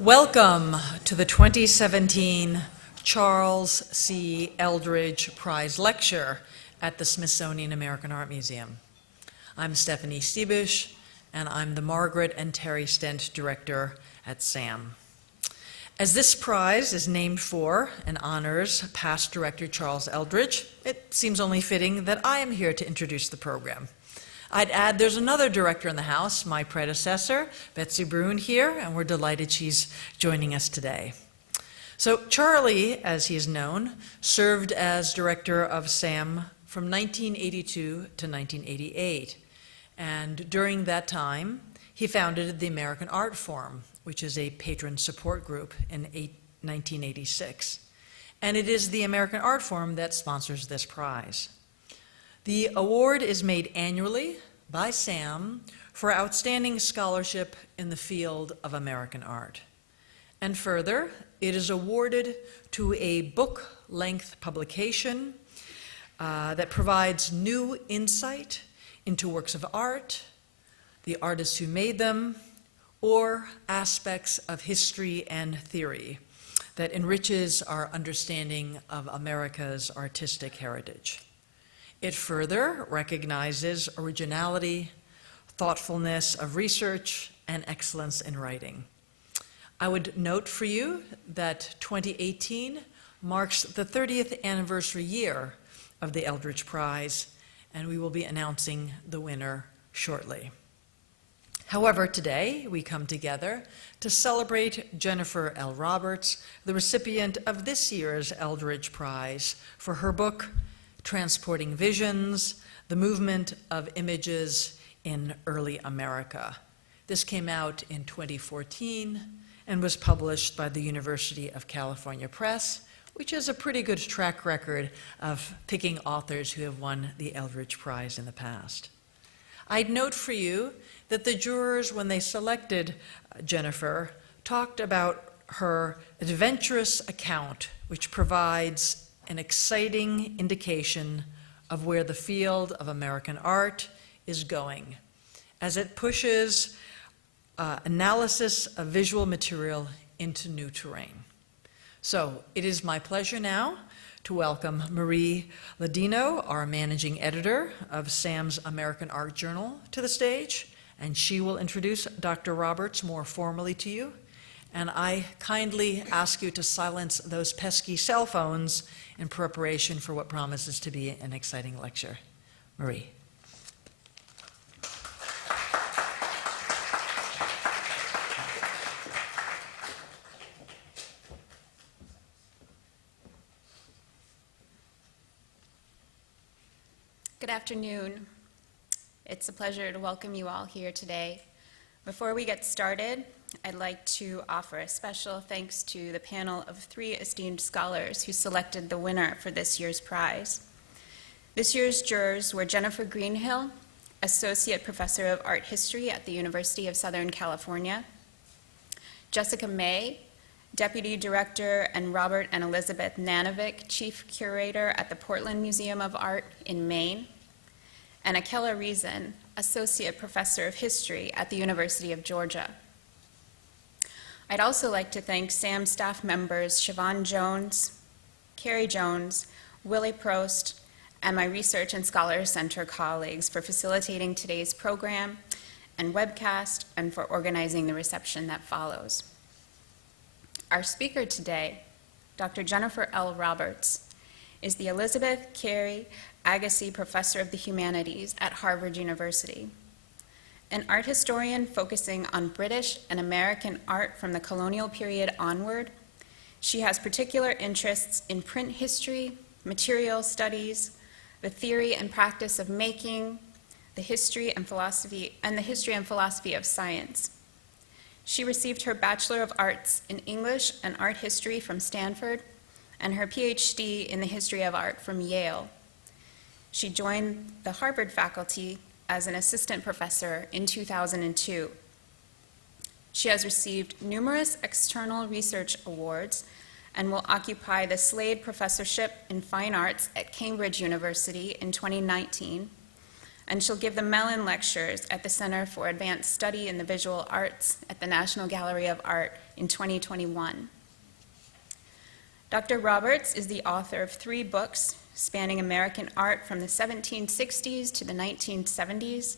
Welcome to the 2017 Charles C. Eldredge Prize Lecture at the Smithsonian American Art Museum. I'm Stephanie Stiebisch, and I'm the Margaret and Terry Stent Director at SAM. As this prize is named for and honors past director Charles Eldredge, it seems only fitting that I am here to introduce the program. I'd add there's another director in the house, my predecessor, Betsy Bruin here, and we're delighted she's joining us today. So Charlie, as he is known, served as director of SAM from 1982 to 1988. And during that time, he founded the American Art Forum, which is a patron support group in 1986. And it is the American Art Forum that sponsors this prize. The award is made annually by SAM for outstanding scholarship in the field of American art. And further, it is awarded to a book-length publication that provides new insight into works of art, the artists who made them, or aspects of history and theory that enriches our understanding of America's artistic heritage. It further recognizes originality, thoughtfulness of research, and excellence in writing. I would note for you that 2018 marks the 30th anniversary year of the Eldredge Prize, and we will be announcing the winner shortly. However, today we come together to celebrate Jennifer L. Roberts, the recipient of this year's Eldredge Prize, for her book, Transporting Visions, the Movement of Images in Early America. This came out in 2014 and was published by the University of California Press, which has a pretty good track record of picking authors who have won the Eldredge Prize in the past. I'd note for you that the jurors, when they selected Jennifer, talked about her adventurous account, which provides an exciting indication of where the field of American art is going, as it pushes analysis of visual material into new terrain. So it is my pleasure now to welcome Marie Ladino, our managing editor of SAM's American Art Journal, to the stage, and she will introduce Dr. Roberts more formally to you. And I kindly ask you to silence those pesky cell phones in preparation for what promises to be an exciting lecture. Marie. Good afternoon. It's a pleasure to welcome you all here today. Before we get started, I'd like to offer a special thanks to the panel of 3 esteemed scholars who selected the winner for this year's prize. This year's jurors were Jennifer Greenhill, Associate Professor of Art History at the University of Southern California, Jessica May, Deputy Director, and Robert and Elizabeth Nanovic, Chief Curator at the Portland Museum of Art in Maine, and Akela Reason, Associate Professor of History at the University of Georgia. I'd also like to thank SAM staff members Siobhan Jones, Cary Jones, Willie Prost, and my Research and Scholar Center colleagues for facilitating today's program and webcast and for organizing the reception that follows. Our speaker today, Dr. Jennifer L. Roberts, is the Elizabeth Cary Agassiz Professor of the Humanities at Harvard University. An art historian focusing on British and American art from the colonial period onward, she has particular interests in print history, material studies, the theory and practice of making, the history and philosophy of science. She received her Bachelor of Arts in English and Art History from Stanford and her PhD in the History of Art from Yale. She joined the Harvard faculty as an assistant professor in 2002. She has received numerous external research awards and will occupy the Slade Professorship in Fine Arts at Cambridge University in 2019 and she'll give the Mellon Lectures at the Center for Advanced Study in the Visual Arts at the National Gallery of Art in 2021. Dr. Roberts is the author of 3 books spanning American art from the 1760s to the 1970s,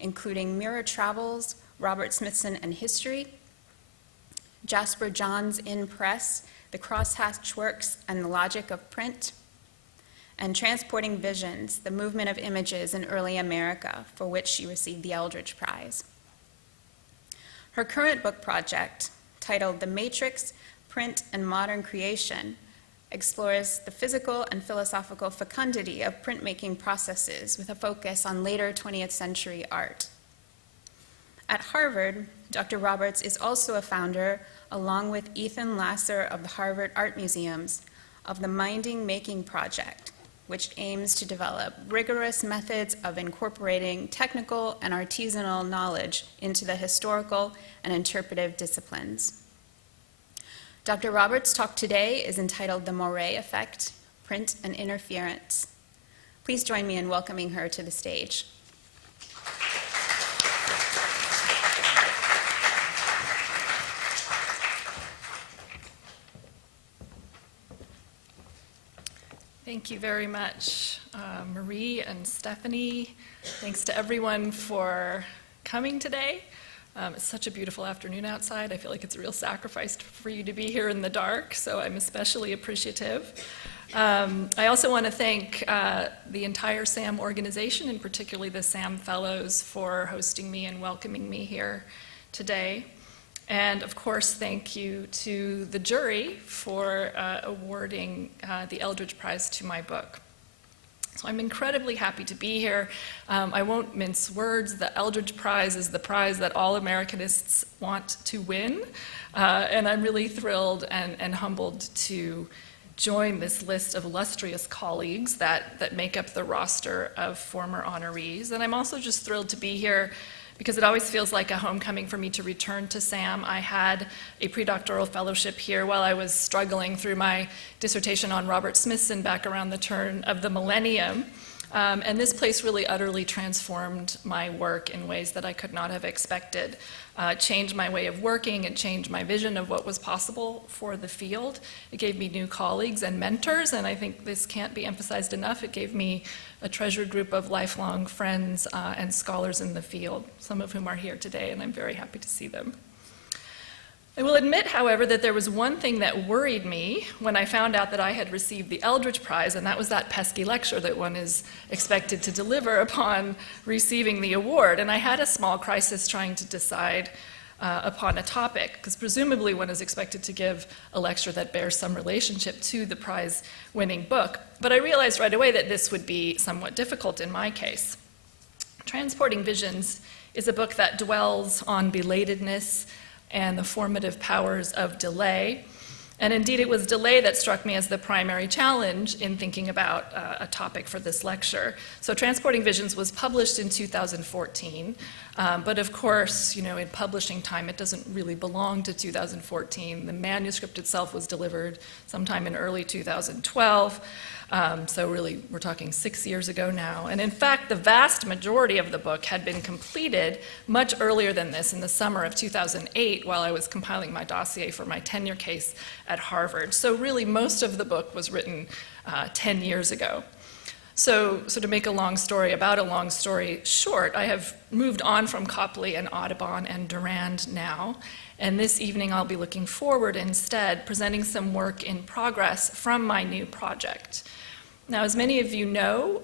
including Mirror Travels, Robert Smithson and History, Jasper Johns in Press, The Crosshatch Works and the Logic of Print, and Transporting Visions, The Movement of Images in Early America, for which she received the Eldredge Prize. Her current book project, titled The Matrix, Print and Modern Creation, explores the physical and philosophical fecundity of printmaking processes with a focus on later 20th century art. At Harvard, Dr. Roberts is also a founder, along with Ethan Lasser of the Harvard Art Museums, of the Minding Making Project, which aims to develop rigorous methods of incorporating technical and artisanal knowledge into the historical and interpretive disciplines. Dr. Roberts' talk today is entitled The Moiré Effect, Print and Interference. Please join me in welcoming her to the stage. Thank you very much, Marie and Stephanie. Thanks to everyone for coming today. It's such a beautiful afternoon outside. I feel like it's a real sacrifice for you to be here in the dark, so I'm especially appreciative. I also want to thank the entire SAM organization, and particularly the SAM Fellows, for hosting me and welcoming me here today. And of course, thank you to the jury for awarding the Eldredge Prize to my book. So I'm incredibly happy to be here. I won't mince words. The Eldredge Prize is the prize that all Americanists want to win. And I'm really thrilled and humbled to join this list of illustrious colleagues that make up the roster of former honorees. And I'm also just thrilled to be here because it always feels like a homecoming for me to return to SAM. I had a predoctoral fellowship here while I was struggling through my dissertation on Robert Smithson back around the turn of the millennium. And this place really utterly transformed my work in ways that I could not have expected. It changed my way of working, it changed my vision of what was possible for the field. It gave me new colleagues and mentors, and I think this can't be emphasized enough. It gave me a treasured group of lifelong friends and scholars in the field, some of whom are here today, and I'm very happy to see them. I will admit, however, that there was one thing that worried me when I found out that I had received the Eldredge Prize, and that was that pesky lecture that one is expected to deliver upon receiving the award. And I had a small crisis trying to decide upon a topic, because presumably one is expected to give a lecture that bears some relationship to the prize-winning book. But I realized right away that this would be somewhat difficult in my case. Transporting Visions is a book that dwells on belatedness and the formative powers of delay. And indeed, it was delay that struck me as the primary challenge in thinking about a topic for this lecture. So Transporting Visions was published in 2014, but of course, in publishing time, it doesn't really belong to 2014. The manuscript itself was delivered sometime in early 2012. So really, we're talking 6 years ago now. And in fact, the vast majority of the book had been completed much earlier than this, in the summer of 2008, while I was compiling my dossier for my tenure case at Harvard. So really, most of the book was written 10 years ago. So to make a long story about a long story short, I have moved on from Copley and Audubon and Durand now. And this evening, I'll be looking forward instead, presenting some work in progress from my new project. Now, as many of you know,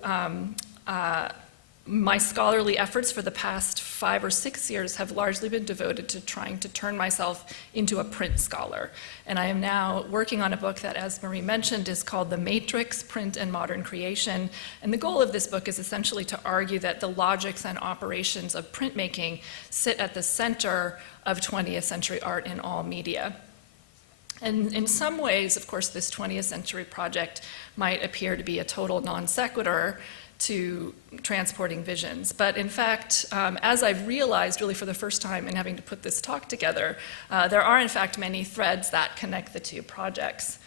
my scholarly efforts for the past 5 or 6 years have largely been devoted to trying to turn myself into a print scholar. And I am now working on a book that, as Marie mentioned, is called The Matrix, Print and Modern Creation. And the goal of this book is essentially to argue that the logics and operations of printmaking sit at the center of 20th century art in all media. And in some ways, of course, this 20th century project might appear to be a total non sequitur to Transporting Visions. But in fact, as I've realized really for the first time in having to put this talk together, there are in fact many threads that connect the two projects.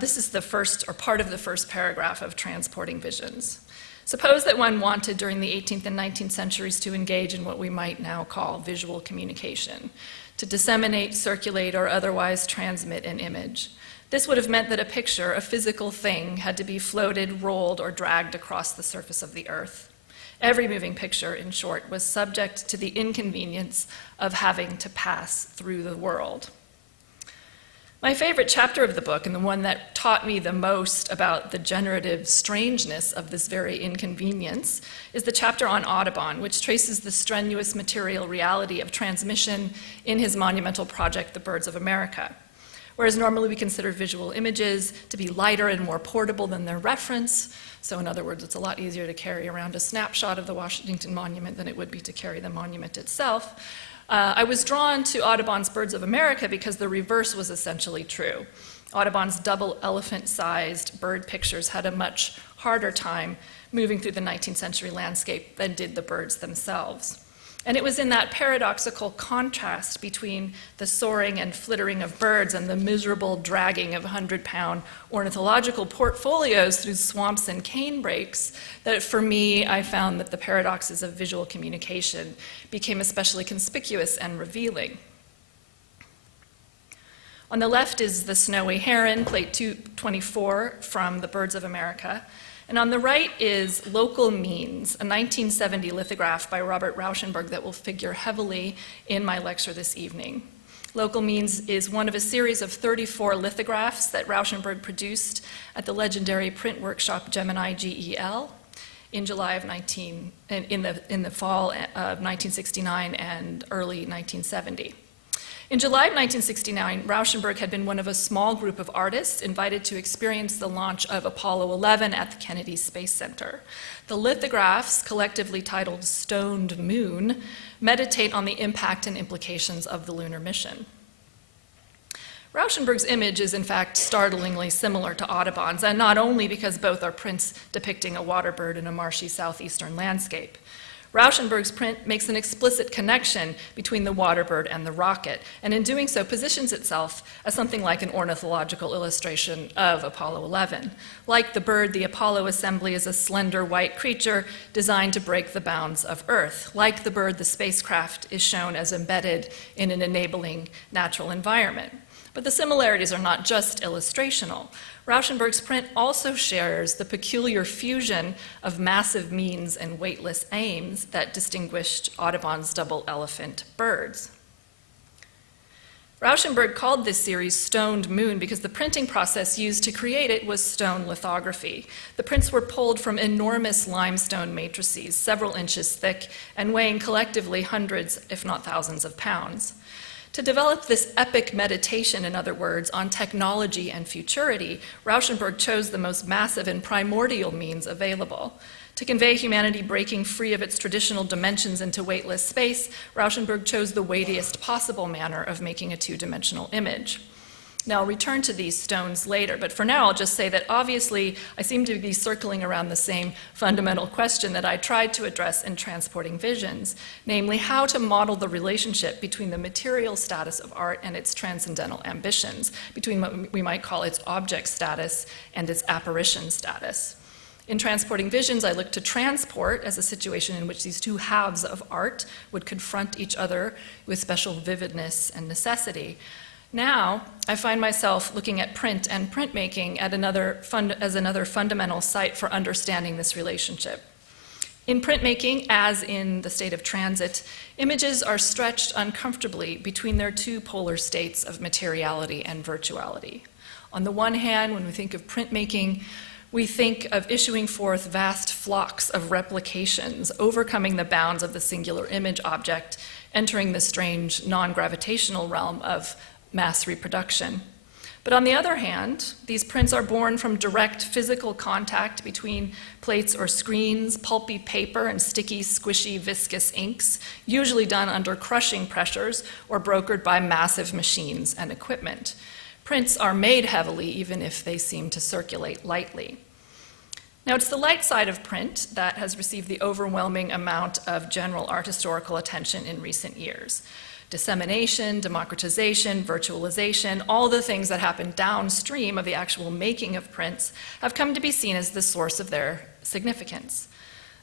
This is the first, or part of the first paragraph of Transporting Visions. Suppose that one wanted during the 18th and 19th centuries to engage in what we might now call visual communication. to disseminate, circulate, or otherwise transmit an image. This would have meant that a picture, a physical thing, had to be floated, rolled, or dragged across the surface of the earth. Every moving picture, in short, was subject to the inconvenience of having to pass through the world. My favorite chapter of the book, and the one that taught me the most about the generative strangeness of this very inconvenience, is the chapter on Audubon, which traces the strenuous material reality of transmission in his monumental project, The Birds of America. Whereas normally we consider visual images to be lighter and more portable than their reference, so in other words, it's a lot easier to carry around a snapshot of the Washington Monument than it would be to carry the monument itself. I was drawn to Audubon's Birds of America because the reverse was essentially true. Audubon's double elephant-sized bird pictures had a much harder time moving through the 19th century landscape than did the birds themselves. And it was in that paradoxical contrast between the soaring and flittering of birds and the miserable dragging of 100-pound ornithological portfolios through swamps and cane brakes that, for me, I found that the paradoxes of visual communication became especially conspicuous and revealing. On the left is the snowy heron, plate 224 from The Birds of America. And on the right is Local Means, a 1970 lithograph by Robert Rauschenberg that will figure heavily in my lecture this evening. Local Means is one of a series of 34 lithographs that Rauschenberg produced at the legendary print workshop Gemini GEL in the fall of 1969 and early 1970. In July of 1969, Rauschenberg had been one of a small group of artists invited to experience the launch of Apollo 11 at the Kennedy Space Center. The lithographs, collectively titled Stoned Moon, meditate on the impact and implications of the lunar mission. Rauschenberg's image is in fact startlingly similar to Audubon's, and not only because both are prints depicting a water bird in a marshy southeastern landscape. Rauschenberg's print makes an explicit connection between the water bird and the rocket, and in doing so positions itself as something like an ornithological illustration of Apollo 11. Like the bird, the Apollo assembly is a slender white creature designed to break the bounds of Earth. Like the bird, the spacecraft is shown as embedded in an enabling natural environment. But the similarities are not just illustrational. Rauschenberg's print also shares the peculiar fusion of massive means and weightless aims that distinguished Audubon's double elephant birds. Rauschenberg called this series Stoned Moon because the printing process used to create it was stone lithography. The prints were pulled from enormous limestone matrices, several inches thick, and weighing collectively hundreds, if not thousands, of pounds. To develop this epic meditation, in other words, on technology and futurity, Rauschenberg chose the most massive and primordial means available. To convey humanity breaking free of its traditional dimensions into weightless space, Rauschenberg chose the weightiest possible manner of making a two-dimensional image. Now, I'll return to these stones later, but for now I'll just say that obviously I seem to be circling around the same fundamental question that I tried to address in Transporting Visions, namely how to model the relationship between the material status of art and its transcendental ambitions, between what we might call its object status and its apparition status. In Transporting Visions, I looked to transport as a situation in which these two halves of art would confront each other with special vividness and necessity. Now, I find myself looking at print and printmaking as another fundamental site for understanding this relationship. In printmaking, as in the state of transit, images are stretched uncomfortably between their two polar states of materiality and virtuality. On the one hand, when we think of printmaking, we think of issuing forth vast flocks of replications, overcoming the bounds of the singular image object, entering the strange non-gravitational realm of mass reproduction. But on the other hand, these prints are born from direct physical contact between plates or screens, pulpy paper, and sticky, squishy, viscous inks, usually done under crushing pressures or brokered by massive machines and equipment. Prints are made heavily, even if they seem to circulate lightly. Now, it's the light side of print that has received the overwhelming amount of general art historical attention in recent years. Dissemination, democratization, virtualization, all the things that happen downstream of the actual making of prints have come to be seen as the source of their significance.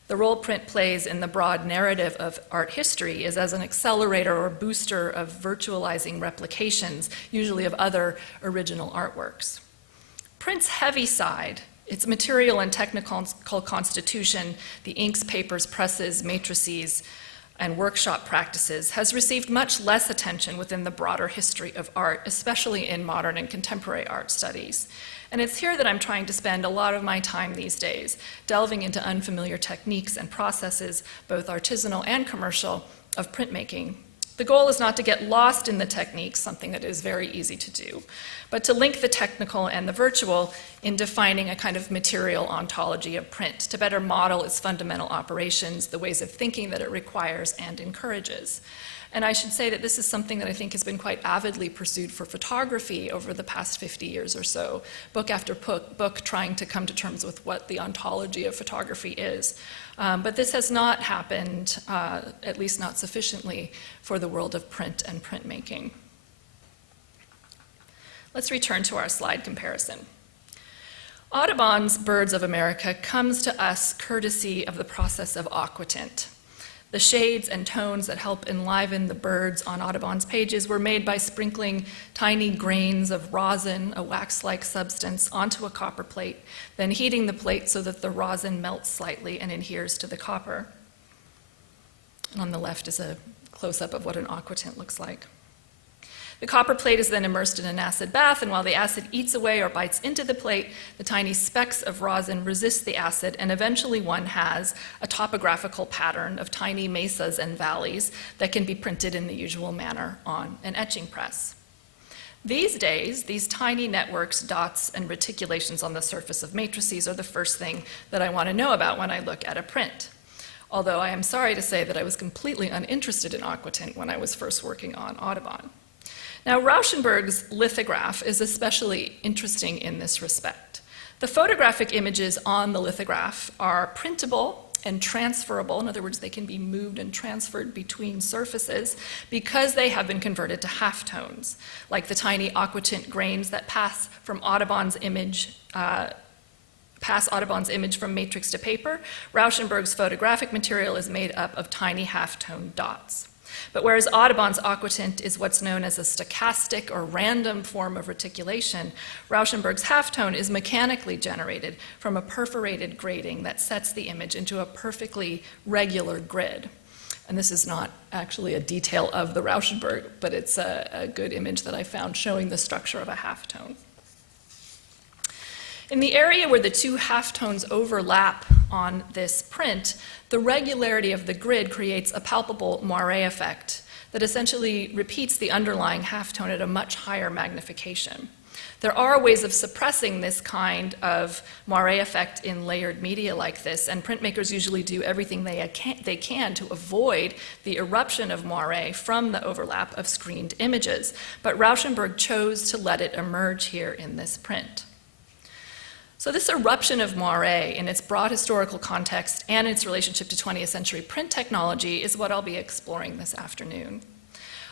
The role print plays in the broad narrative of art history is as an accelerator or booster of virtualizing replications, usually of other original artworks. Print's heavy side, its material and technical constitution, the inks, papers, presses, matrices, and workshop practices, has received much less attention within the broader history of art, especially in modern and contemporary art studies. And it's here that I'm trying to spend a lot of my time these days, delving into unfamiliar techniques and processes, both artisanal and commercial, of printmaking. The goal is not to get lost in the techniques, something that is very easy to do, but to link the technical and the virtual in defining a kind of material ontology of print, to better model its fundamental operations, the ways of thinking that it requires and encourages. And I should say that this is something that I think has been quite avidly pursued for photography over the past 50 years or so, book after book trying to come to terms with what the ontology of photography is. But this has not happened, at least not sufficiently, for the world of print and printmaking. Let's return to our slide comparison. Audubon's Birds of America comes to us courtesy of the process of aquatint. The shades and tones that help enliven the birds on Audubon's pages were made by sprinkling tiny grains of rosin, a wax-like substance, onto a copper plate, then heating the plate so that the rosin melts slightly and adheres to the copper. And on the left is a close-up of what an aquatint looks like. The copper plate is then immersed in an acid bath, and while the acid eats away or bites into the plate, the tiny specks of rosin resist the acid, and eventually one has a topographical pattern of tiny mesas and valleys that can be printed in the usual manner on an etching press. These days, these tiny networks, dots, and reticulations on the surface of matrices are the first thing that I want to know about when I look at a print. Although I am sorry to say that I was completely uninterested in aquatint when I was first working on Audubon. Now, Rauschenberg's lithograph is especially interesting in this respect. The photographic images on the lithograph are printable and transferable. In other words, they can be moved and transferred between surfaces because they have been converted to halftones, like the tiny aquatint grains that pass Audubon's image from matrix to paper. Rauschenberg's photographic material is made up of tiny halftone dots. But whereas Audubon's aquatint is what's known as a stochastic or random form of reticulation, Rauschenberg's halftone is mechanically generated from a perforated grating that sets the image into a perfectly regular grid. And this is not actually a detail of the Rauschenberg, but it's a good image that I found showing the structure of a halftone. In the area where the two halftones overlap on this print, the regularity of the grid creates a palpable Moiré effect that essentially repeats the underlying halftone at a much higher magnification. There are ways of suppressing this kind of Moiré effect in layered media like this, and printmakers usually do everything they can to avoid the eruption of Moiré from the overlap of screened images. But Rauschenberg chose to let it emerge here in this print. So this eruption of Moiré in its broad historical context and its relationship to 20th century print technology is what I'll be exploring this afternoon.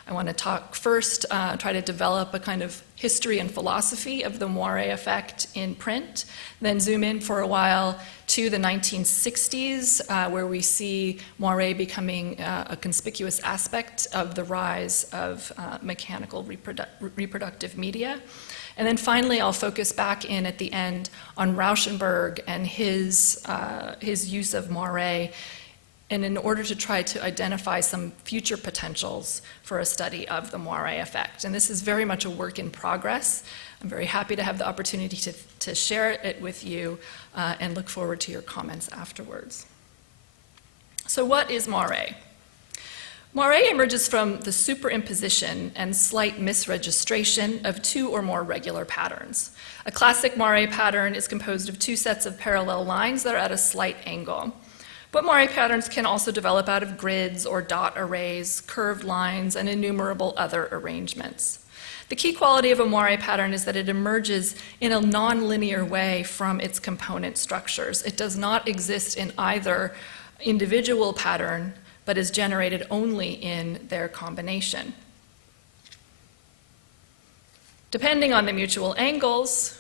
I want to talk first, try to develop a kind of history and philosophy of the Moiré effect in print, then zoom in for a while to the 1960s, where we see Moiré becoming a conspicuous aspect of the rise of mechanical reproductive media. And then finally, I'll focus back in at the end on Rauschenberg and his use of Moiré, and in order to try to identify some future potentials for a study of the Moiré effect. And this is very much a work in progress. I'm very happy to have the opportunity to share it with you and look forward to your comments afterwards. So what is Moiré? Moiré emerges from the superimposition and slight misregistration of two or more regular patterns. A classic Moiré pattern is composed of two sets of parallel lines that are at a slight angle. But Moiré patterns can also develop out of grids or dot arrays, curved lines, and innumerable other arrangements. The key quality of a Moiré pattern is that it emerges in a nonlinear way from its component structures. It does not exist in either individual pattern, but is generated only in their combination. Depending on the mutual angles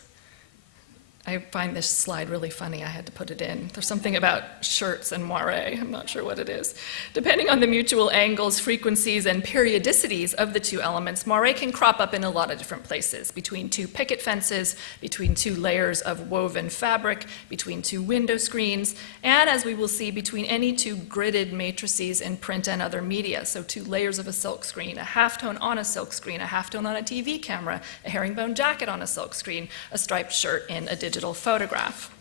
I find this slide really funny. I had to put it in. There's something about shirts and moiré. I'm not sure what it is. Depending on the mutual angles, frequencies, and periodicities of the two elements, moiré can crop up in a lot of different places, between two picket fences, between two layers of woven fabric, between two window screens, and as we will see, between any two gridded matrices in print and other media. So 2 layers of a silk screen, a halftone on a silk screen, a halftone on a TV camera, a herringbone jacket on a silk screen, a striped shirt in a digital photograph.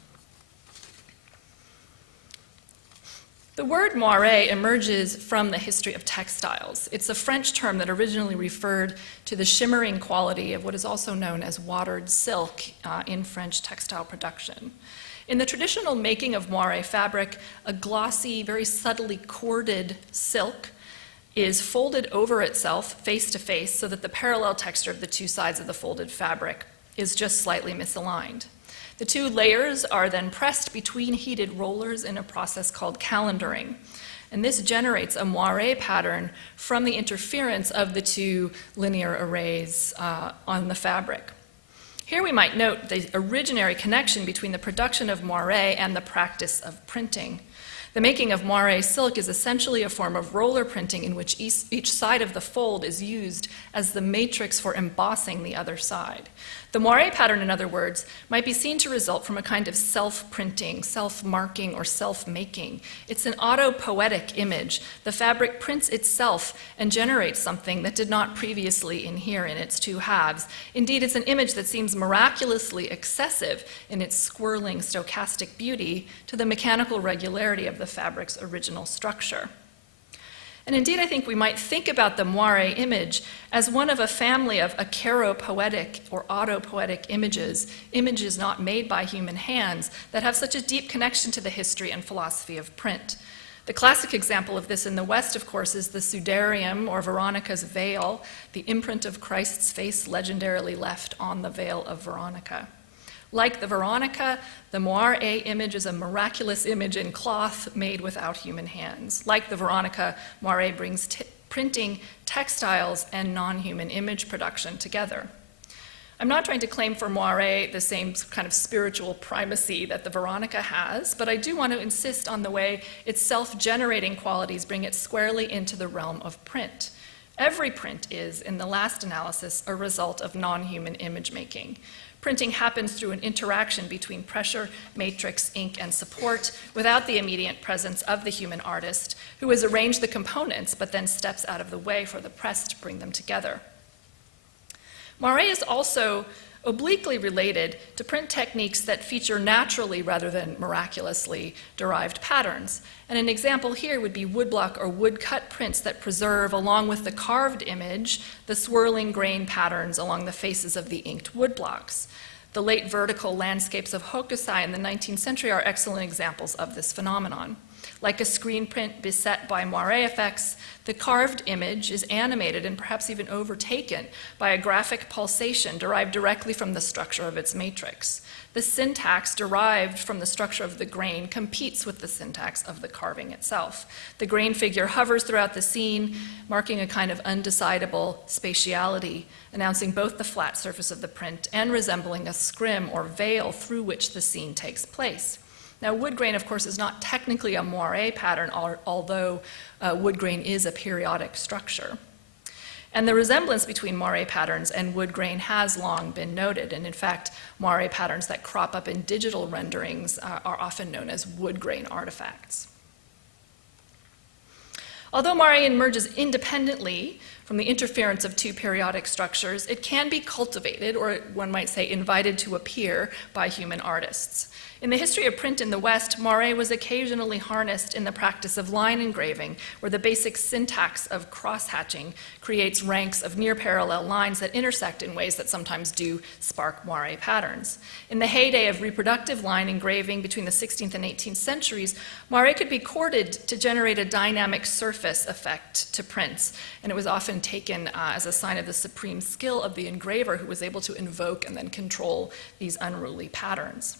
The word moiré emerges from the history of textiles. It's a French term that originally referred to the shimmering quality of what is also known as watered silk in French textile production. In the traditional making of moiré fabric, a glossy, very subtly corded silk is folded over itself face to face so that the parallel texture of the two sides of the folded fabric is just slightly misaligned. The 2 layers are then pressed between heated rollers in a process called calendering. And this generates a moiré pattern from the interference of the 2 linear arrays on the fabric. Here we might note the originary connection between the production of moiré and the practice of printing. The making of moiré silk is essentially a form of roller printing in which each side of the fold is used as the matrix for embossing the other side. The moiré pattern, in other words, might be seen to result from a kind of self-printing, self-marking, or self-making. It's an auto-poetic image. The fabric prints itself and generates something that did not previously inhere in its 2 halves. Indeed, it's an image that seems miraculously excessive in its swirling stochastic beauty to the mechanical regularity of the fabric's original structure. And indeed, I think we might think about the moiré image as one of a family of acheropoetic or autopoetic images, images not made by human hands, that have such a deep connection to the history and philosophy of print. The classic example of this in the West, of course, is the sudarium, or Veronica's veil, the imprint of Christ's face legendarily left on the veil of Veronica. Like the Veronica, the Moiré image is a miraculous image in cloth made without human hands. Like the Veronica, Moiré brings printing, textiles, and non-human image production together. I'm not trying to claim for Moiré the same kind of spiritual primacy that the Veronica has, but I do want to insist on the way its self-generating qualities bring it squarely into the realm of print. Every print is, in the last analysis, a result of non-human image making. Printing happens through an interaction between pressure, matrix, ink, and support without the immediate presence of the human artist, who has arranged the components but then steps out of the way for the press to bring them together. Moiré is also obliquely related to print techniques that feature naturally rather than miraculously derived patterns. And an example here would be woodblock or woodcut prints that preserve, along with the carved image, the swirling grain patterns along the faces of the inked woodblocks. The late vertical landscapes of Hokusai in the 19th century are excellent examples of this phenomenon. Like a screen print beset by moiré effects, the carved image is animated and perhaps even overtaken by a graphic pulsation derived directly from the structure of its matrix. The syntax derived from the structure of the grain competes with the syntax of the carving itself. The grain figure hovers throughout the scene, marking a kind of undecidable spatiality, announcing both the flat surface of the print and resembling a scrim or veil through which the scene takes place. Now, wood grain, of course, is not technically a moiré pattern, although wood grain is a periodic structure. And the resemblance between moiré patterns and wood grain has long been noted. And in fact, moiré patterns that crop up in digital renderings are often known as wood grain artifacts. Although moiré emerges independently from the interference of 2 periodic structures, it can be cultivated, or one might say invited to appear, by human artists. In the history of print in the West, moiré was occasionally harnessed in the practice of line engraving, where the basic syntax of cross-hatching creates ranks of near-parallel lines that intersect in ways that sometimes do spark moiré patterns. In the heyday of reproductive line engraving between the 16th and 18th centuries, moiré could be corded to generate a dynamic surface effect to prints, and it was often taken as a sign of the supreme skill of the engraver, who was able to invoke and then control these unruly patterns.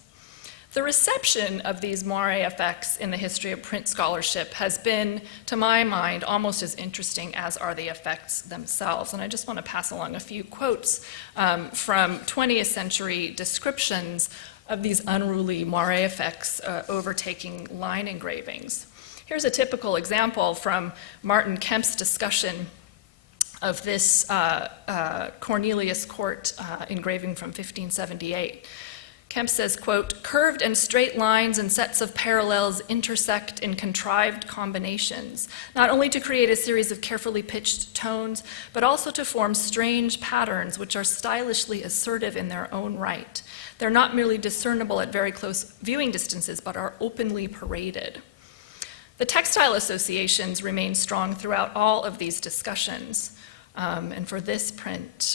The reception of these moiré effects in the history of print scholarship has been, to my mind, almost as interesting as are the effects themselves. And I just want to pass along a few quotes from 20th century descriptions of these unruly moiré effects overtaking line engravings. Here's a typical example from Martin Kemp's discussion of this Cornelius Court engraving from 1578. Kemp says, quote, "Curved and straight lines and sets of parallels intersect in contrived combinations, not only to create a series of carefully pitched tones, but also to form strange patterns which are stylishly assertive in their own right. They're not merely discernible at very close viewing distances, but are openly paraded." The textile associations remain strong throughout all of these discussions. And for this print,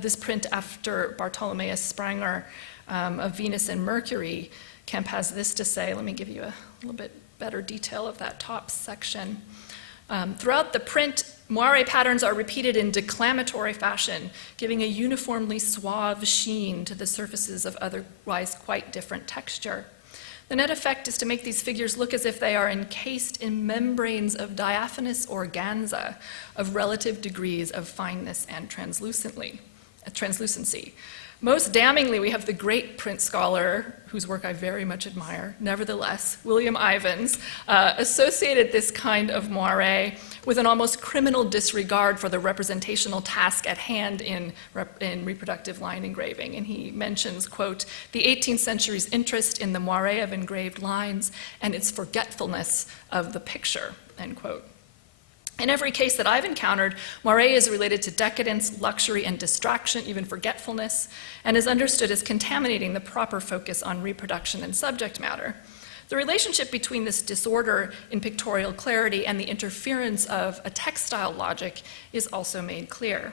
this print after Bartholomeus Spranger of Venus and Mercury, Kemp has this to say. Let me give you a little bit better detail of that top section. Throughout the print, moiré patterns are repeated in declamatory fashion, giving a uniformly suave sheen to the surfaces of otherwise quite different texture. The net effect is to make these figures look as if they are encased in membranes of diaphanous organza of relative degrees of fineness and translucency. Most damningly, we have the great print scholar, whose work I very much admire, nevertheless, William Ivins, associated this kind of moiré with an almost criminal disregard for the representational task at hand in reproductive line engraving. And he mentions, quote, "the 18th century's interest in the moiré of engraved lines and its forgetfulness of the picture," end quote. In every case that I've encountered, moiré is related to decadence, luxury, and distraction, even forgetfulness, and is understood as contaminating the proper focus on reproduction and subject matter. The relationship between this disorder in pictorial clarity and the interference of a textile logic is also made clear.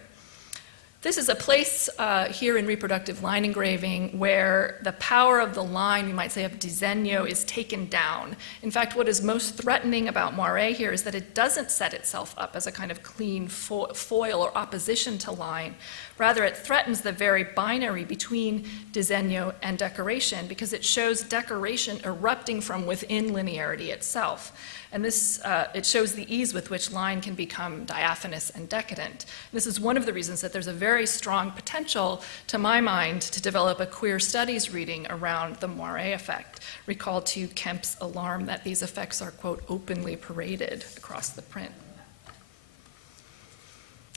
This is a place here in reproductive line engraving where the power of the line, we might say of disegno, is taken down. In fact, what is most threatening about moiré here is that it doesn't set itself up as a kind of clean foil or opposition to line. Rather, it threatens the very binary between disegno and decoration because it shows decoration erupting from within linearity itself. And this, it shows the ease with which line can become diaphanous and decadent. This is one of the reasons that there's a very strong potential, to my mind, to develop a queer studies reading around the moiré effect. Recall to Kemp's alarm that these effects are, quote, "openly paraded" across the print.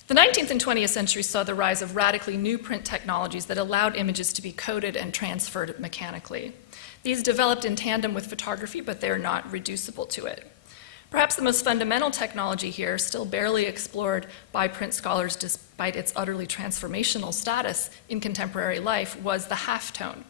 The 19th and 20th centuries saw the rise of radically new print technologies that allowed images to be coded and transferred mechanically. These developed in tandem with photography, but they're not reducible to it. Perhaps the most fundamental technology here, still barely explored by print scholars despite its utterly transformational status in contemporary life, was the halftone.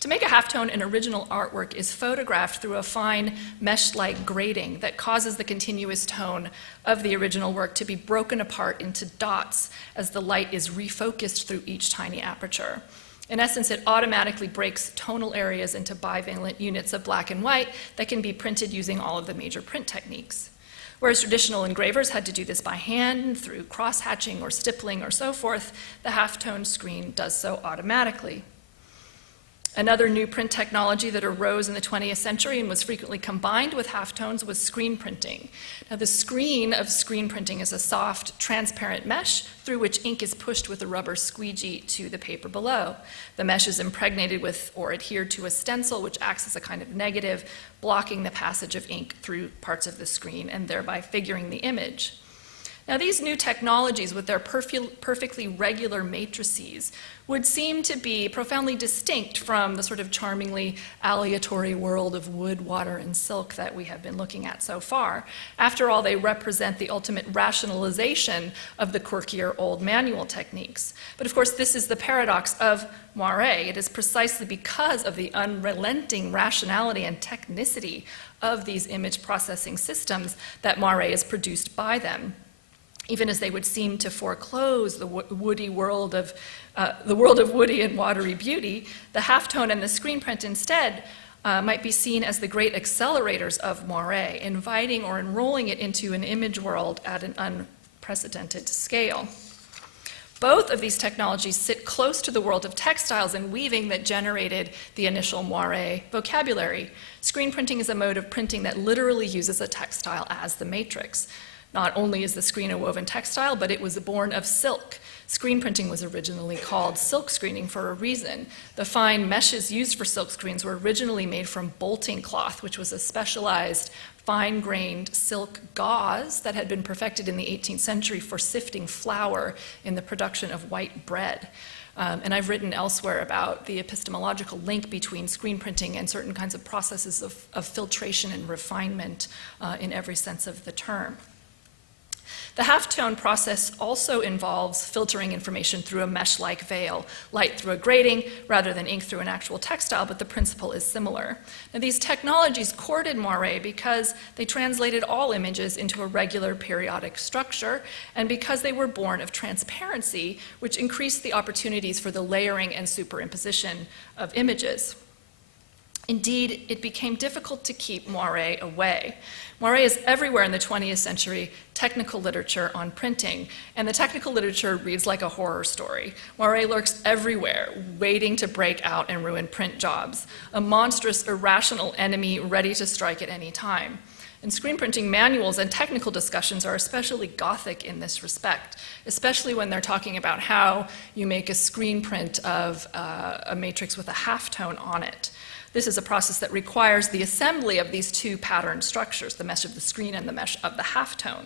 To make a halftone, an original artwork is photographed through a fine mesh-like grating that causes the continuous tone of the original work to be broken apart into dots as the light is refocused through each tiny aperture. In essence, it automatically breaks tonal areas into bivalent units of black and white that can be printed using all of the major print techniques. Whereas traditional engravers had to do this by hand, through cross-hatching or stippling or so forth, the halftone screen does so automatically. Another new print technology that arose in the 20th century and was frequently combined with halftones was screen printing. Now, the screen of screen printing is a soft, transparent mesh through which ink is pushed with a rubber squeegee to the paper below. The mesh is impregnated with or adhered to a stencil, which acts as a kind of negative, blocking the passage of ink through parts of the screen and thereby figuring the image. Now, these new technologies, with their perfectly regular matrices, would seem to be profoundly distinct from the sort of charmingly aleatory world of wood, water, and silk that we have been looking at so far. After all, they represent the ultimate rationalization of the quirkier old manual techniques. But of course, this is the paradox of Moiré. It is precisely because of the unrelenting rationality and technicity of these image processing systems that Moiré is produced by them. Even as they would seem to foreclose the woody world of woody and watery beauty, the halftone and the screen print instead might be seen as the great accelerators of Moiré, inviting or enrolling it into an image world at an unprecedented scale. Both of these technologies sit close to the world of textiles and weaving that generated the initial Moiré vocabulary. Screen printing is a mode of printing that literally uses a textile as the matrix. Not only is the screen a woven textile, but it was born of silk. Screen printing was originally called silk screening for a reason. The fine meshes used for silk screens were originally made from bolting cloth, which was a specialized fine-grained silk gauze that had been perfected in the 18th century for sifting flour in the production of white bread. And I've written elsewhere about the epistemological link between screen printing and certain kinds of processes of filtration and refinement in every sense of the term. The halftone process also involves filtering information through a mesh-like veil, light through a grating rather than ink through an actual textile, but the principle is similar. Now, these technologies courted Moiré because they translated all images into a regular periodic structure, and because they were born of transparency, which increased the opportunities for the layering and superimposition of images. Indeed, it became difficult to keep Moiré away. Moiré is everywhere in the 20th century technical literature on printing, and the technical literature reads like a horror story. Moiré lurks everywhere, waiting to break out and ruin print jobs, a monstrous, irrational enemy ready to strike at any time. And screen printing manuals and technical discussions are especially Gothic in this respect, especially when they're talking about how you make a screen print of a matrix with a halftone on it. This is a process that requires the assembly of these two pattern structures, the mesh of the screen and the mesh of the halftone.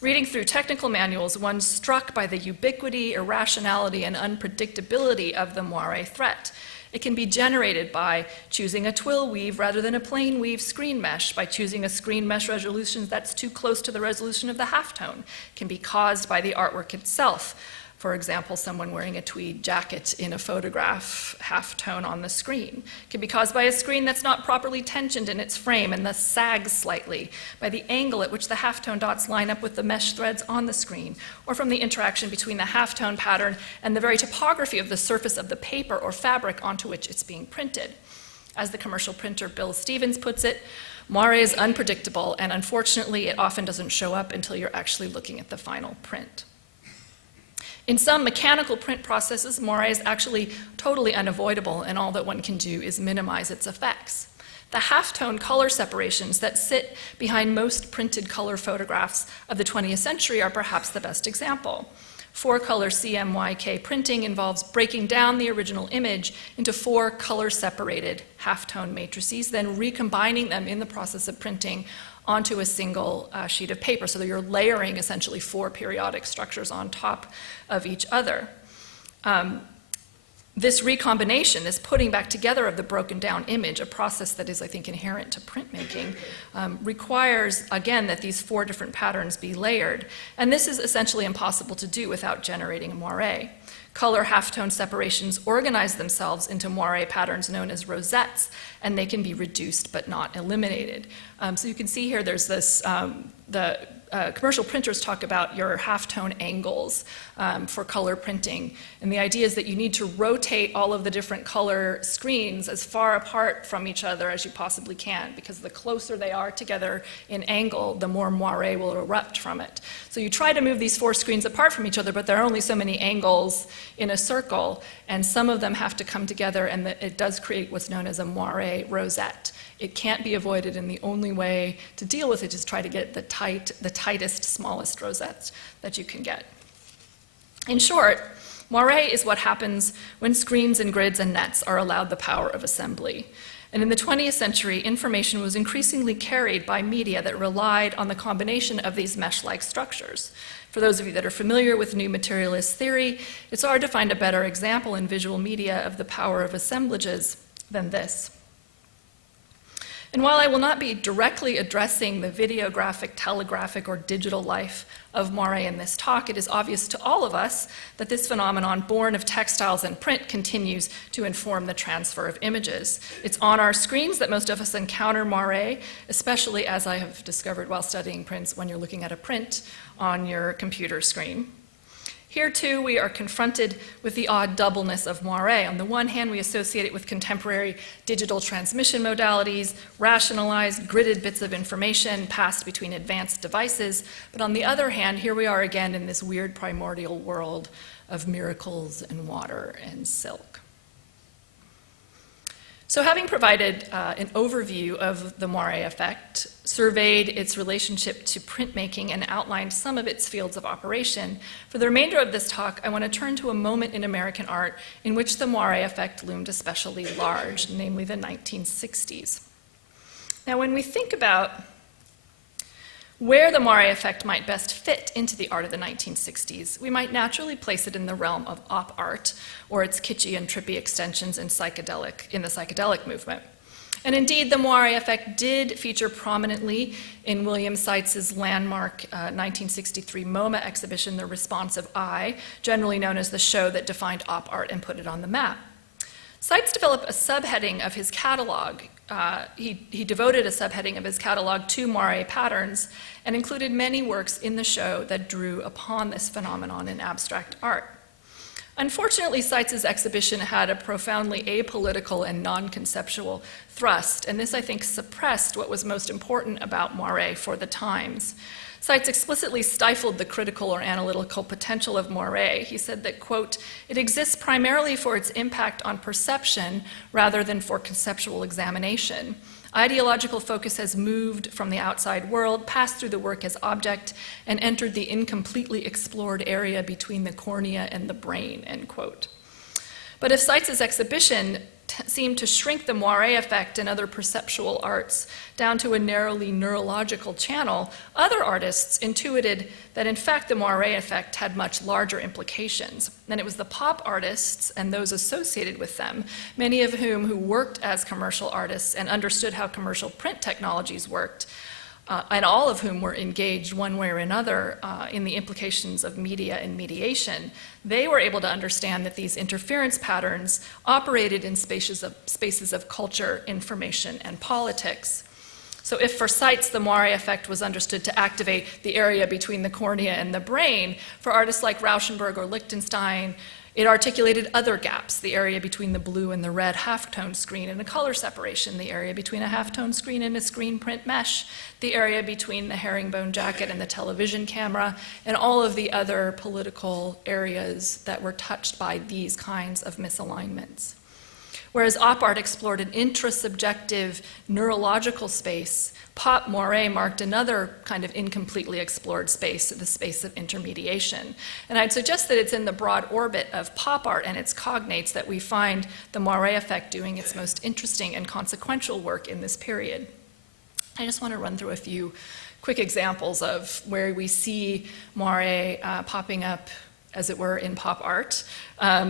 Reading through technical manuals, one's struck by the ubiquity, irrationality, and unpredictability of the Moiré threat. It can be generated by choosing a twill weave rather than a plain weave screen mesh, by choosing a screen mesh resolution that's too close to the resolution of the halftone. It can be caused by the artwork itself. For example, someone wearing a tweed jacket in a photograph, halftone on the screen. It can be caused by a screen that's not properly tensioned in its frame and thus sags slightly, by the angle at which the halftone dots line up with the mesh threads on the screen, or from the interaction between the halftone pattern and the very topography of the surface of the paper or fabric onto which it's being printed. As the commercial printer Bill Stevens puts it, Moiré is unpredictable, and unfortunately, it often doesn't show up until you're actually looking at the final print. In some mechanical print processes, Moiré is actually totally unavoidable, and all that one can do is minimize its effects. The halftone color separations that sit behind most printed color photographs of the 20th century are perhaps the best example. Four-color CMYK printing involves breaking down the original image into four color-separated halftone matrices, then recombining them in the process of printing onto a single sheet of paper, so that you're layering essentially four periodic structures on top of each other. This recombination, this putting back together of the broken down image, a process that is, I think, inherent to printmaking, requires, again, that these four different patterns be layered. And this is essentially impossible to do without generating a moiré. Color halftone separations organize themselves into moiré patterns known as rosettes, and they can be reduced but not eliminated. So you can see here there's this, commercial printers talk about your halftone angles for color printing. And the idea is that you need to rotate all of the different color screens as far apart from each other as you possibly can, because the closer they are together in angle, the more moiré will erupt from it. So you try to move these four screens apart from each other, but there are only so many angles in a circle, and some of them have to come together, and it does create what's known as a moiré rosette. It can't be avoided, and the only way to deal with it is try to get the tightest, smallest rosettes that you can get. In short, moiré is what happens when screens and grids and nets are allowed the power of assembly. And in the 20th century, information was increasingly carried by media that relied on the combination of these mesh-like structures. For those of you that are familiar with new materialist theory, it's hard to find a better example in visual media of the power of assemblages than this. And while I will not be directly addressing the videographic, telegraphic, or digital life of Moiré in this talk, it is obvious to all of us that this phenomenon, born of textiles and print, continues to inform the transfer of images. It's on our screens that most of us encounter Moiré, especially, as I have discovered while studying prints, when you're looking at a print on your computer screen. Here, too, we are confronted with the odd doubleness of Moiré. On the one hand, we associate it with contemporary digital transmission modalities, rationalized, gridded bits of information passed between advanced devices. But on the other hand, here we are again in this weird primordial world of miracles and water and silk. So having provided an overview of the Moiré effect, surveyed its relationship to printmaking, and outlined some of its fields of operation, for the remainder of this talk, I want to turn to a moment in American art in which the Moiré effect loomed especially large, namely the 1960s. Now, when we think about where the Moiré effect might best fit into the art of the 1960s, we might naturally place it in the realm of op art, or its kitschy and trippy extensions in the psychedelic movement. And indeed, the Moiré effect did feature prominently in William Seitz's landmark 1963 MoMA exhibition, The Responsive Eye, generally known as the show that defined op art and put it on the map. Seitz developed a subheading of his catalog. He devoted a subheading of his catalog to Moiré patterns and included many works in the show that drew upon this phenomenon in abstract art. Unfortunately, Seitz's exhibition had a profoundly apolitical and non-conceptual thrust, and this, I think, suppressed what was most important about Moiré for the times. Seitz explicitly stifled the critical or analytical potential of Moiré. He said that, quote, "It exists primarily for its impact on perception rather than for conceptual examination. Ideological focus has moved from the outside world, passed through the work as object, and entered the incompletely explored area between the cornea and the brain," end quote. But if Seitz's exhibition seemed to shrink the Moiré effect and other perceptual arts down to a narrowly neurological channel, other artists intuited that in fact the Moiré effect had much larger implications. And it was the pop artists and those associated with them, many of whom worked as commercial artists and understood how commercial print technologies worked, and all of whom were engaged one way or another in the implications of media and mediation. They were able to understand that these interference patterns operated in spaces of culture, information, and politics. So if for Seitz the Moiré effect was understood to activate the area between the cornea and the brain, for artists like Rauschenberg or Lichtenstein, it articulated other gaps, the area between the blue and the red halftone screen and a color separation, the area between a halftone screen and a screen print mesh, the area between the herringbone jacket and the television camera, and all of the other political areas that were touched by these kinds of misalignments. Whereas op art explored an intrasubjective neurological space, pop Moiré marked another kind of incompletely explored space, the space of intermediation. And I'd suggest that it's in the broad orbit of pop art and its cognates that we find the Moiré effect doing its most interesting and consequential work in this period. I just want to run through a few quick examples of where we see Moiré popping up, as it were, in pop art.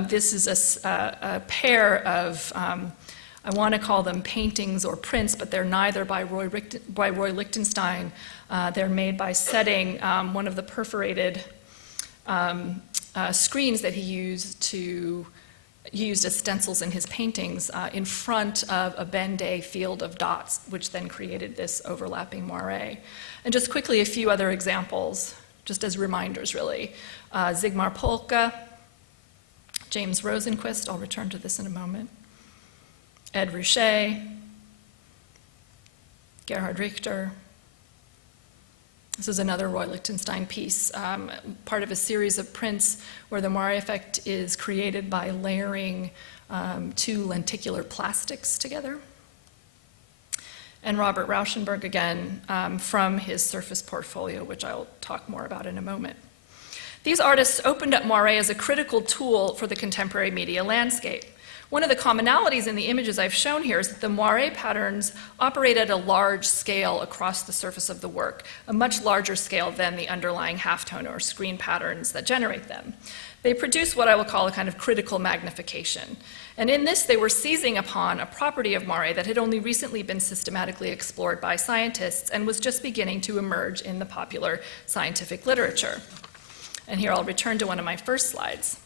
This is a pair of, I want to call them paintings or prints, but they're neither by Roy Lichtenstein. They're made by setting one of the perforated screens that he used as stencils in his paintings in front of a Ben-Day field of dots, which then created this overlapping Moiré. And just quickly, a few other examples, just as reminders, really. Zigmar Polka, James Rosenquist, I'll return to this in a moment, Ed Ruscha, Gerhard Richter. This is another Roy Lichtenstein piece, part of a series of prints where the Moiré effect is created by layering two lenticular plastics together. And Robert Rauschenberg again from his surface portfolio, which I'll talk more about in a moment. These artists opened up Moiré as a critical tool for the contemporary media landscape. One of the commonalities in the images I've shown here is that the Moiré patterns operate at a large scale across the surface of the work, a much larger scale than the underlying halftone or screen patterns that generate them. They produce what I will call a kind of critical magnification. And in this, they were seizing upon a property of Moiré that had only recently been systematically explored by scientists and was just beginning to emerge in the popular scientific literature. And here I'll return to one of my first slides.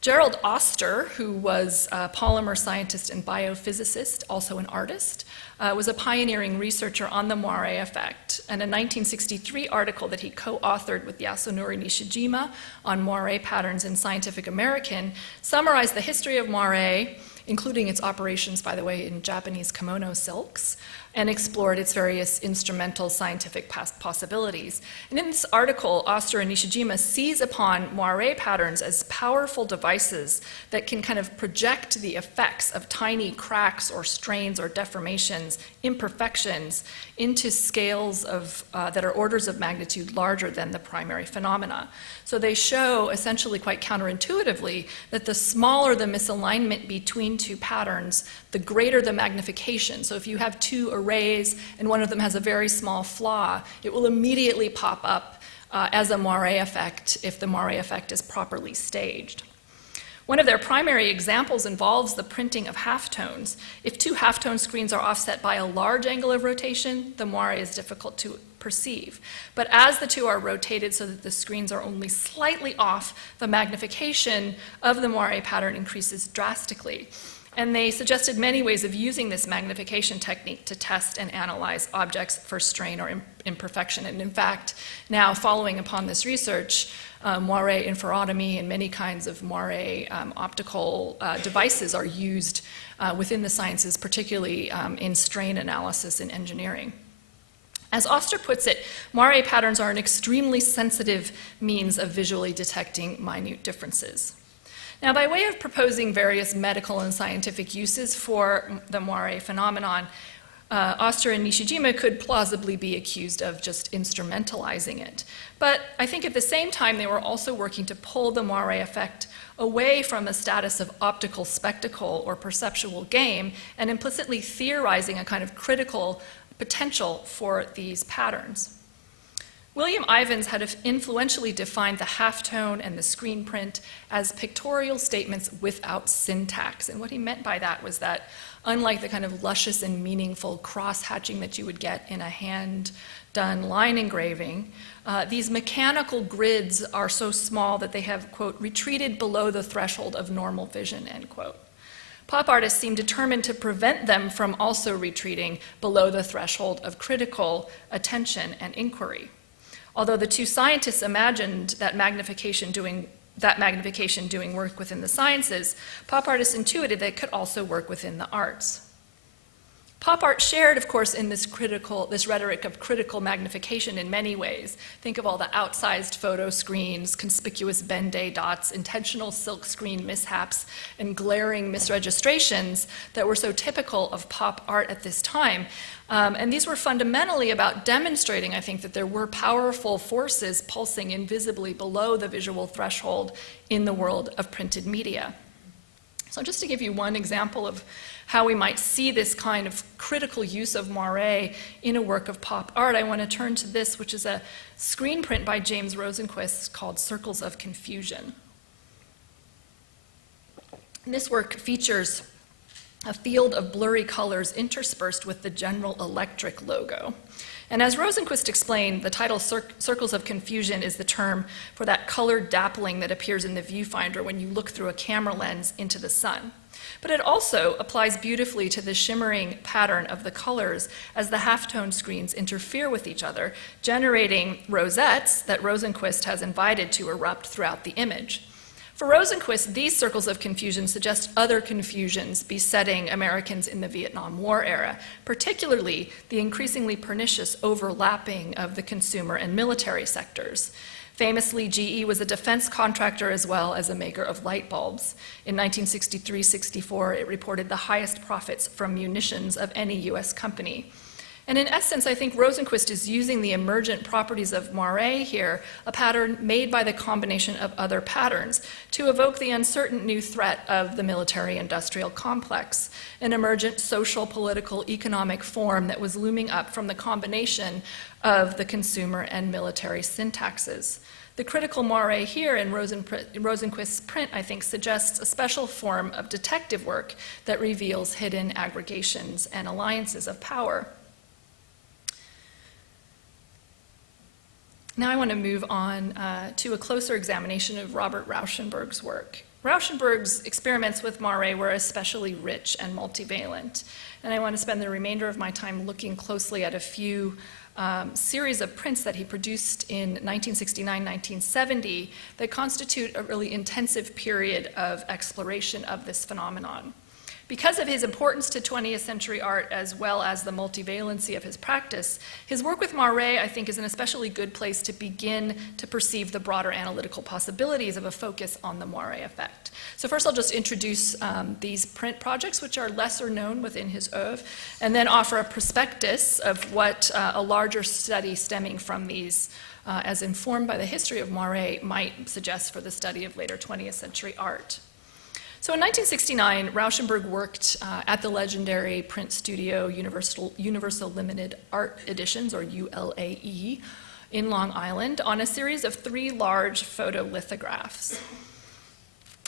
Gerald Oster, who was a polymer scientist and biophysicist, also an artist, was a pioneering researcher on the Moiré effect. And a 1963 article that he co-authored with Yasunori Nishijima on Moiré patterns in Scientific American summarized the history of Moiré including its operations, by the way, in Japanese kimono silks, and explored its various instrumental scientific possibilities. And in this article, Oster and Nishijima seize upon moiré patterns as powerful devices that can kind of project the effects of tiny cracks or strains or deformations, imperfections, into scales of, that are orders of magnitude larger than the primary phenomena. So they show, essentially quite counterintuitively, that the smaller the misalignment between two patterns, the greater the magnification. So if you have two arrays and one of them has a very small flaw, it will immediately pop up as a moiré effect if the moiré effect is properly staged. One of their primary examples involves the printing of halftones. If two halftone screens are offset by a large angle of rotation, the moiré is difficult to perceive. But as the two are rotated so that the screens are only slightly off, the magnification of the moiré pattern increases drastically. And they suggested many ways of using this magnification technique to test and analyze objects for strain or imperfection. And in fact, now following upon this research, moiré interferotomy and many kinds of moiré optical devices are used within the sciences, particularly in strain analysis in engineering. As Oster puts it, moiré patterns are an extremely sensitive means of visually detecting minute differences. Now, by way of proposing various medical and scientific uses for the moiré phenomenon, Oster and Nishijima could plausibly be accused of just instrumentalizing it. But I think at the same time, they were also working to pull the moiré effect away from the status of optical spectacle or perceptual game and implicitly theorizing a kind of critical potential for these patterns. William Ivins had influentially defined the halftone and the screen print as pictorial statements without syntax. And what he meant by that was that, unlike the kind of luscious and meaningful cross-hatching that you would get in a hand-done line engraving, these mechanical grids are so small that they have, quote, retreated below the threshold of normal vision, end quote. Pop artists seem determined to prevent them from also retreating below the threshold of critical attention and inquiry. Although the two scientists imagined that magnification doing work within the sciences, pop artists intuited that it could also work within the arts. Pop art shared, of course, in this rhetoric of critical magnification in many ways. Think of all the outsized photo screens, conspicuous Ben-Day dots, intentional silk screen mishaps, and glaring misregistrations that were so typical of pop art at this time. And these were fundamentally about demonstrating, I think, that there were powerful forces pulsing invisibly below the visual threshold in the world of printed media. So just to give you one example of how we might see this kind of critical use of moiré in a work of pop art, I want to turn to this, which is a screen print by James Rosenquist called Circles of Confusion. And this work features a field of blurry colors interspersed with the General Electric logo. And as Rosenquist explained, the title Circles of Confusion is the term for that colored dappling that appears in the viewfinder when you look through a camera lens into the sun. But it also applies beautifully to the shimmering pattern of the colors as the halftone screens interfere with each other, generating rosettes that Rosenquist has invited to erupt throughout the image. For Rosenquist, these circles of confusion suggest other confusions besetting Americans in the Vietnam War era, particularly the increasingly pernicious overlapping of the consumer and military sectors. Famously, GE was a defense contractor as well as a maker of light bulbs. In 1963-64, it reported the highest profits from munitions of any US company. And in essence, I think Rosenquist is using the emergent properties of moiré here, a pattern made by the combination of other patterns, to evoke the uncertain new threat of the military-industrial complex, an emergent social, political, economic form that was looming up from the combination of the consumer and military syntaxes. The critical moiré here in Rosenquist's print, I think, suggests a special form of detective work that reveals hidden aggregations and alliances of power. Now I want to move on to a closer examination of Robert Rauschenberg's work. Rauschenberg's experiments with moiré were especially rich and multivalent, and I want to spend the remainder of my time looking closely at a few series of prints that he produced in 1969-1970 that constitute a really intensive period of exploration of this phenomenon. Because of his importance to 20th century art as well as the multivalency of his practice, his work with Moiré, I think, is an especially good place to begin to perceive the broader analytical possibilities of a focus on the Moiré effect. So first I'll just introduce these print projects, which are lesser known within his oeuvre, and then offer a prospectus of what a larger study stemming from these as informed by the history of Moiré might suggest for the study of later 20th century art. So in 1969, Rauschenberg worked at the legendary print studio Universal Limited Art Editions, or ULAE, in Long Island on a series of 3 large photolithographs.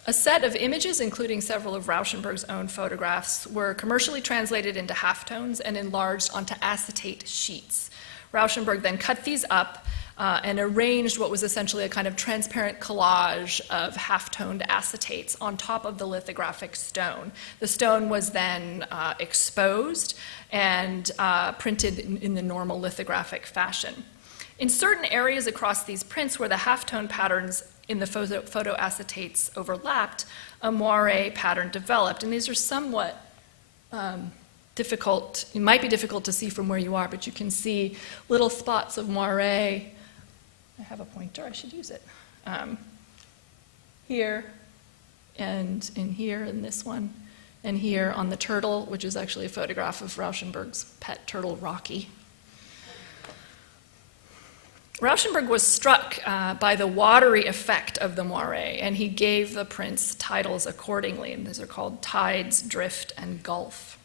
A set of images, including several of Rauschenberg's own photographs, were commercially translated into halftones and enlarged onto acetate sheets. Rauschenberg then cut these up and arranged what was essentially a kind of transparent collage of half-toned acetates on top of the lithographic stone. The stone was then exposed and printed in the normal lithographic fashion. In certain areas across these prints where the half-tone patterns in the photoacetates overlapped, a Moiré pattern developed, and these are somewhat difficult. It might be difficult to see from where you are, but you can see little spots of Moiré. I have a pointer, I should use it. Here, and in here, in this one, and here on the turtle, which is actually a photograph of Rauschenberg's pet turtle, Rocky. Rauschenberg was struck by the watery effect of the Moiré, and he gave the prints titles accordingly, and these are called Tides, Drift, and Gulf.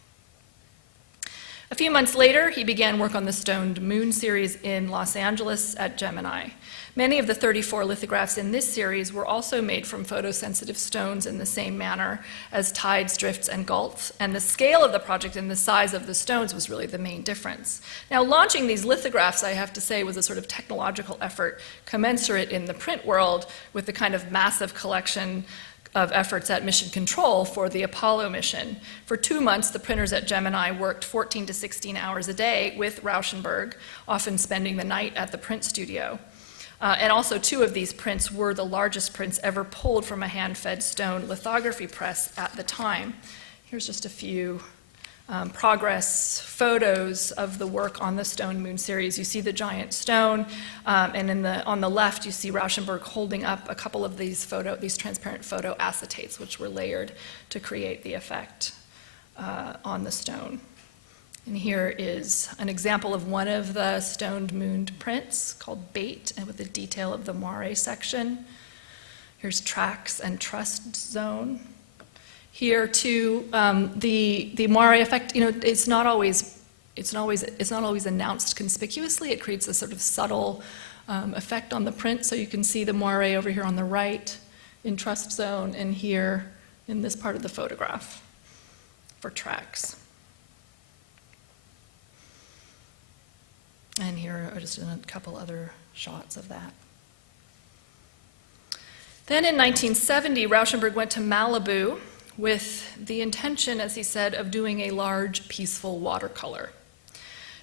A few months later, he began work on the Stoned Moon series in Los Angeles at Gemini. Many of the 34 lithographs in this series were also made from photosensitive stones in the same manner as Tides, Drifts, and Gulfs, and the scale of the project and the size of the stones was really the main difference. Now, launching these lithographs, I have to say, was a sort of technological effort commensurate in the print world with the kind of massive collection of efforts at mission control for the Apollo mission. For 2 months, the printers at Gemini worked 14 to 16 hours a day with Rauschenberg, often spending the night at the print studio. And also 2 of these prints were the largest prints ever pulled from a hand-fed stone lithography press at the time. Here's just a few progress photos of the work on the Stone Moon series. You see the giant stone, and on the left you see Rauschenberg holding up a couple of these transparent photo acetates, which were layered to create the effect on the stone. And here is an example of one of the Stoned Moon prints called Bait, and with the detail of the Moiré section. Here's Tracks and Trust Zone. Here too, the Moiré effect, it's not always announced conspicuously. It creates a sort of subtle effect on the print. So you can see the Moiré over here on the right in Trust Zone, and here in this part of the photograph for Tracks. And here are just a couple other shots of that. Then in 1970, Rauschenberg went to Malibu with the intention, as he said, of doing a large, peaceful watercolor.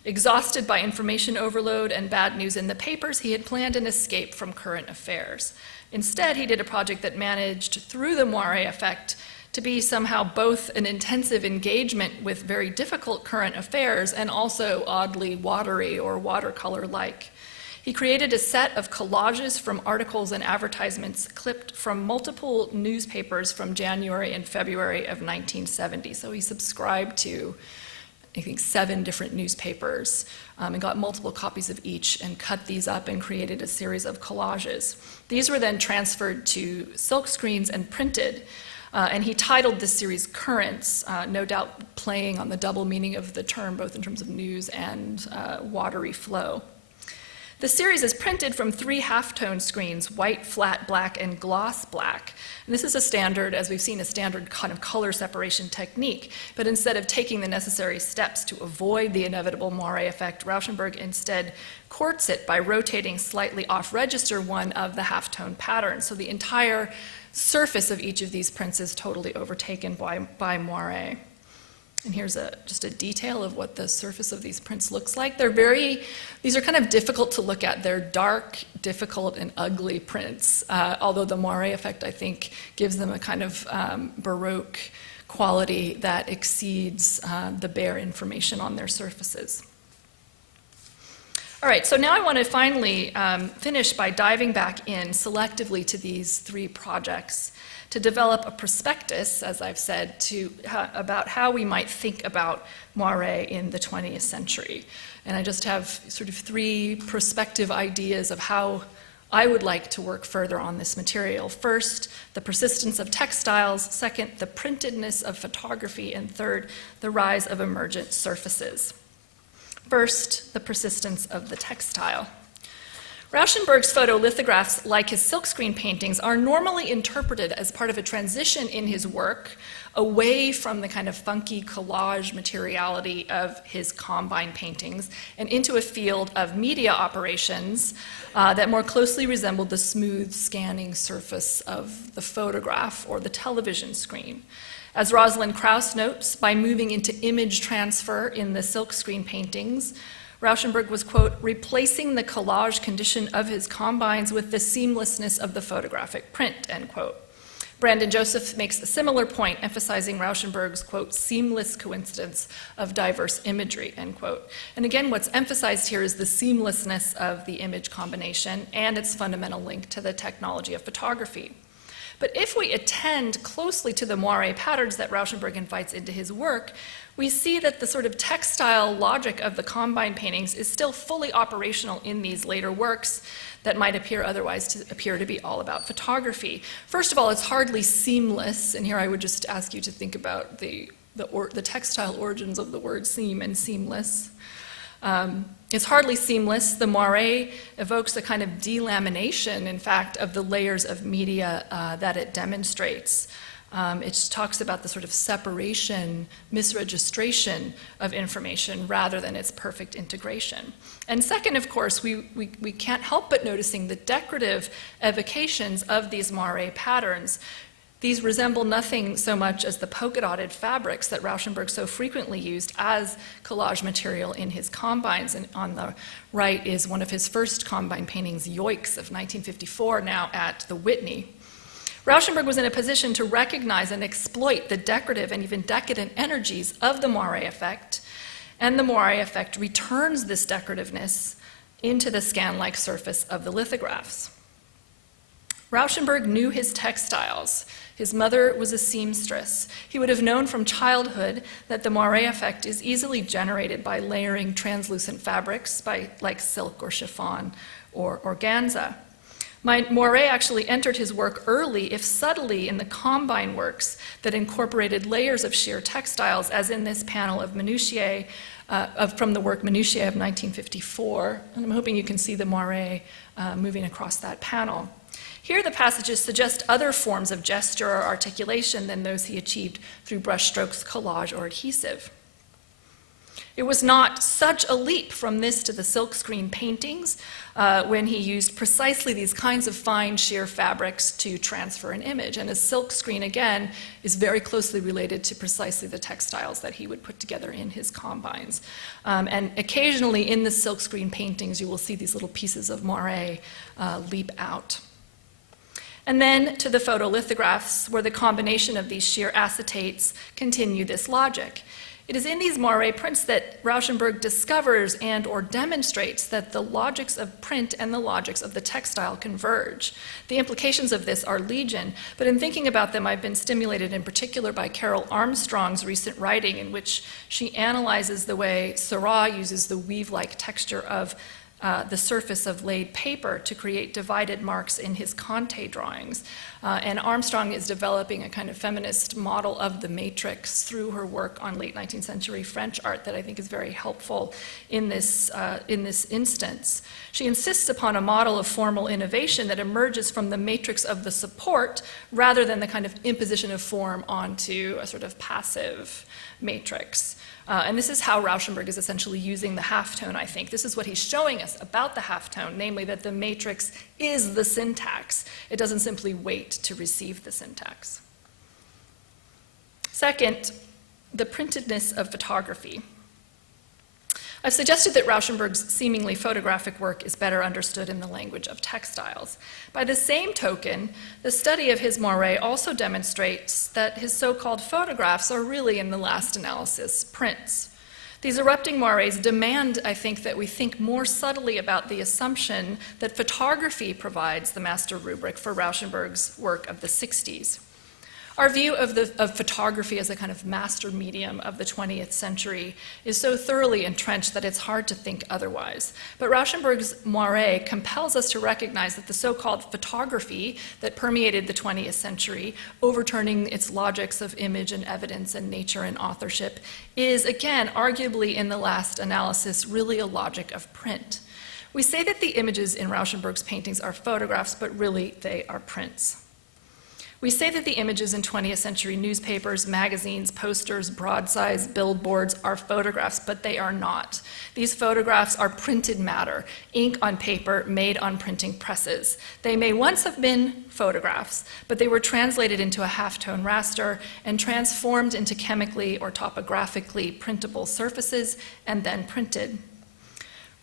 Exhausted by information overload and bad news in the papers, he had planned an escape from current affairs. Instead, he did a project that managed, through the Moiré effect, to be somehow both an intensive engagement with very difficult current affairs and also oddly watery or watercolor-like. He created a set of collages from articles and advertisements clipped from multiple newspapers from January and February of 1970. So he subscribed to, I think, 7 different newspapers and got multiple copies of each and cut these up and created a series of collages. These were then transferred to silk screens and printed. And he titled this series Currents, no doubt playing on the double meaning of the term, both in terms of news and watery flow. The series is printed from 3 halftone screens, white, flat black, and gloss black. And this is a standard, as we've seen, a standard kind of color separation technique. But instead of taking the necessary steps to avoid the inevitable Moiré effect, Rauschenberg instead courts it by rotating slightly off-register one of the halftone patterns. So the entire surface of each of these prints is totally overtaken by Moiré. And here's just a detail of what the surface of these prints looks like. These are kind of difficult to look at. They're dark, difficult, and ugly prints, although the Moiré effect, I think, gives them a kind of Baroque quality that exceeds the bare information on their surfaces. All right, so now I want to finally finish by diving back in selectively to these three projects to develop a prospectus, as I've said, about how we might think about Moiré in the 20th century. And I just have sort of three prospective ideas of how I would like to work further on this material. First, the persistence of textiles. Second, the printedness of photography. And third, the rise of emergent surfaces. First, the persistence of the textile. Rauschenberg's photolithographs, like his silkscreen paintings, are normally interpreted as part of a transition in his work away from the kind of funky collage materiality of his combine paintings and into a field of media operations that more closely resembled the smooth scanning surface of the photograph or the television screen. As Rosalind Krauss notes, by moving into image transfer in the silkscreen paintings, Rauschenberg was, quote, replacing the collage condition of his combines with the seamlessness of the photographic print, end quote. Brandon Joseph makes a similar point, emphasizing Rauschenberg's, quote, seamless coincidence of diverse imagery, end quote. And again, what's emphasized here is the seamlessness of the image combination and its fundamental link to the technology of photography. But if we attend closely to the Moiré patterns that Rauschenberg invites into his work, we see that the sort of textile logic of the combine paintings is still fully operational in these later works that might appear otherwise to appear to be all about photography. First of all, it's hardly seamless, and here I would just ask you to think about the textile origins of the word seam and seamless. It's hardly seamless. The Moiré evokes a kind of delamination, in fact, of the layers of media that it demonstrates. It talks about the sort of separation, misregistration of information rather than its perfect integration. And second, of course, we can't help but noticing the decorative evocations of these Moiré patterns. These resemble nothing so much as the polka-dotted fabrics that Rauschenberg so frequently used as collage material in his combines. And on the right is one of his first combine paintings, Yoicks, of 1954, now at the Whitney. Rauschenberg was in a position to recognize and exploit the decorative and even decadent energies of the Moiré effect, and the Moiré effect returns this decorativeness into the scan-like surface of the lithographs. Rauschenberg knew his textiles. His mother was a seamstress. He would have known from childhood that the Moiré effect is easily generated by layering translucent fabrics like silk or chiffon or organza. Moiré actually entered his work early, if subtly, in the combine works that incorporated layers of sheer textiles, as in this panel of Minutiae, from the work Minutiae of 1954. And I'm hoping you can see the Moiré moving across that panel. Here, the passages suggest other forms of gesture or articulation than those he achieved through brushstrokes, collage, or adhesive. It was not such a leap from this to the silkscreen paintings when he used precisely these kinds of fine sheer fabrics to transfer an image. And a silkscreen, again, is very closely related to precisely the textiles that he would put together in his combines. And occasionally in the silkscreen paintings, you will see these little pieces of Moiré leap out. And then to the photolithographs, where the combination of these sheer acetates continue this logic. It is in these Moiré prints that Rauschenberg discovers and or demonstrates that the logics of print and the logics of the textile converge. The implications of this are legion, but in thinking about them, I've been stimulated in particular by Carol Armstrong's recent writing, in which she analyzes the way Seurat uses the weave-like texture of the surface of laid paper to create divided marks in his Conte drawings. And Armstrong is developing a kind of feminist model of the matrix through her work on late 19th century French art that I think is very helpful in this instance. She insists upon a model of formal innovation that emerges from the matrix of the support rather than the kind of imposition of form onto a sort of passive matrix. And this is how Rauschenberg is essentially using the halftone, I think. This is what he's showing us about the halftone, namely that the matrix is the syntax. It doesn't simply wait to receive the syntax. Second, the printedness of photography. I've suggested that Rauschenberg's seemingly photographic work is better understood in the language of textiles. By the same token, the study of his Moiré also demonstrates that his so-called photographs are really, in the last analysis, prints. These erupting moires demand, I think, that we think more subtly about the assumption that photography provides the master rubric for Rauschenberg's work of the 60s. Our view of photography as a kind of master medium of the 20th century is so thoroughly entrenched that it's hard to think otherwise. But Rauschenberg's Moiré compels us to recognize that the so-called photography that permeated the 20th century, overturning its logics of image and evidence and nature and authorship, is, again, arguably in the last analysis, really a logic of print. We say that the images in Rauschenberg's paintings are photographs, but really they are prints. We say that the images in 20th century newspapers, magazines, posters, broadsides, billboards are photographs, but they are not. These photographs are printed matter, ink on paper made on printing presses. They may once have been photographs, but they were translated into a halftone raster and transformed into chemically or topographically printable surfaces and then printed.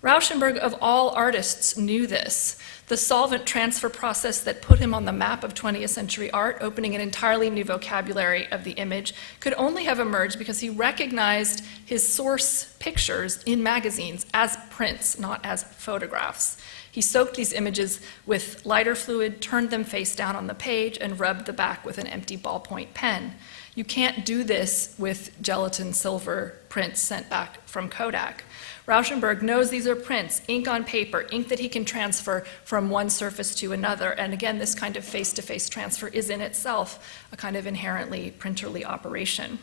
Rauschenberg, of all artists, knew this. The solvent transfer process that put him on the map of 20th century art, opening an entirely new vocabulary of the image, could only have emerged because he recognized his source pictures in magazines as prints, not as photographs. He soaked these images with lighter fluid, turned them face down on the page, and rubbed the back with an empty ballpoint pen. You can't do this with gelatin silver prints sent back from Kodak. Rauschenberg knows these are prints, ink on paper, ink that he can transfer from one surface to another. And again, this kind of face-to-face transfer is in itself a kind of inherently printerly operation.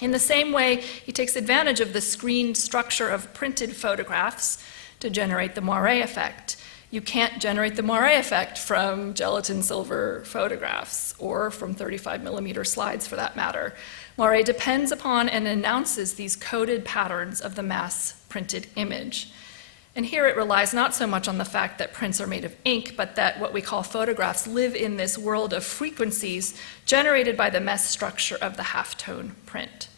In the same way, he takes advantage of the screened structure of printed photographs to generate the Moiré effect. You can't generate the Moiré effect from gelatin silver photographs or from 35 millimeter slides for that matter. Moiré depends upon and announces these coded patterns of the mass printed image. And here it relies not so much on the fact that prints are made of ink, but that what we call photographs live in this world of frequencies generated by the mesh structure of the halftone print.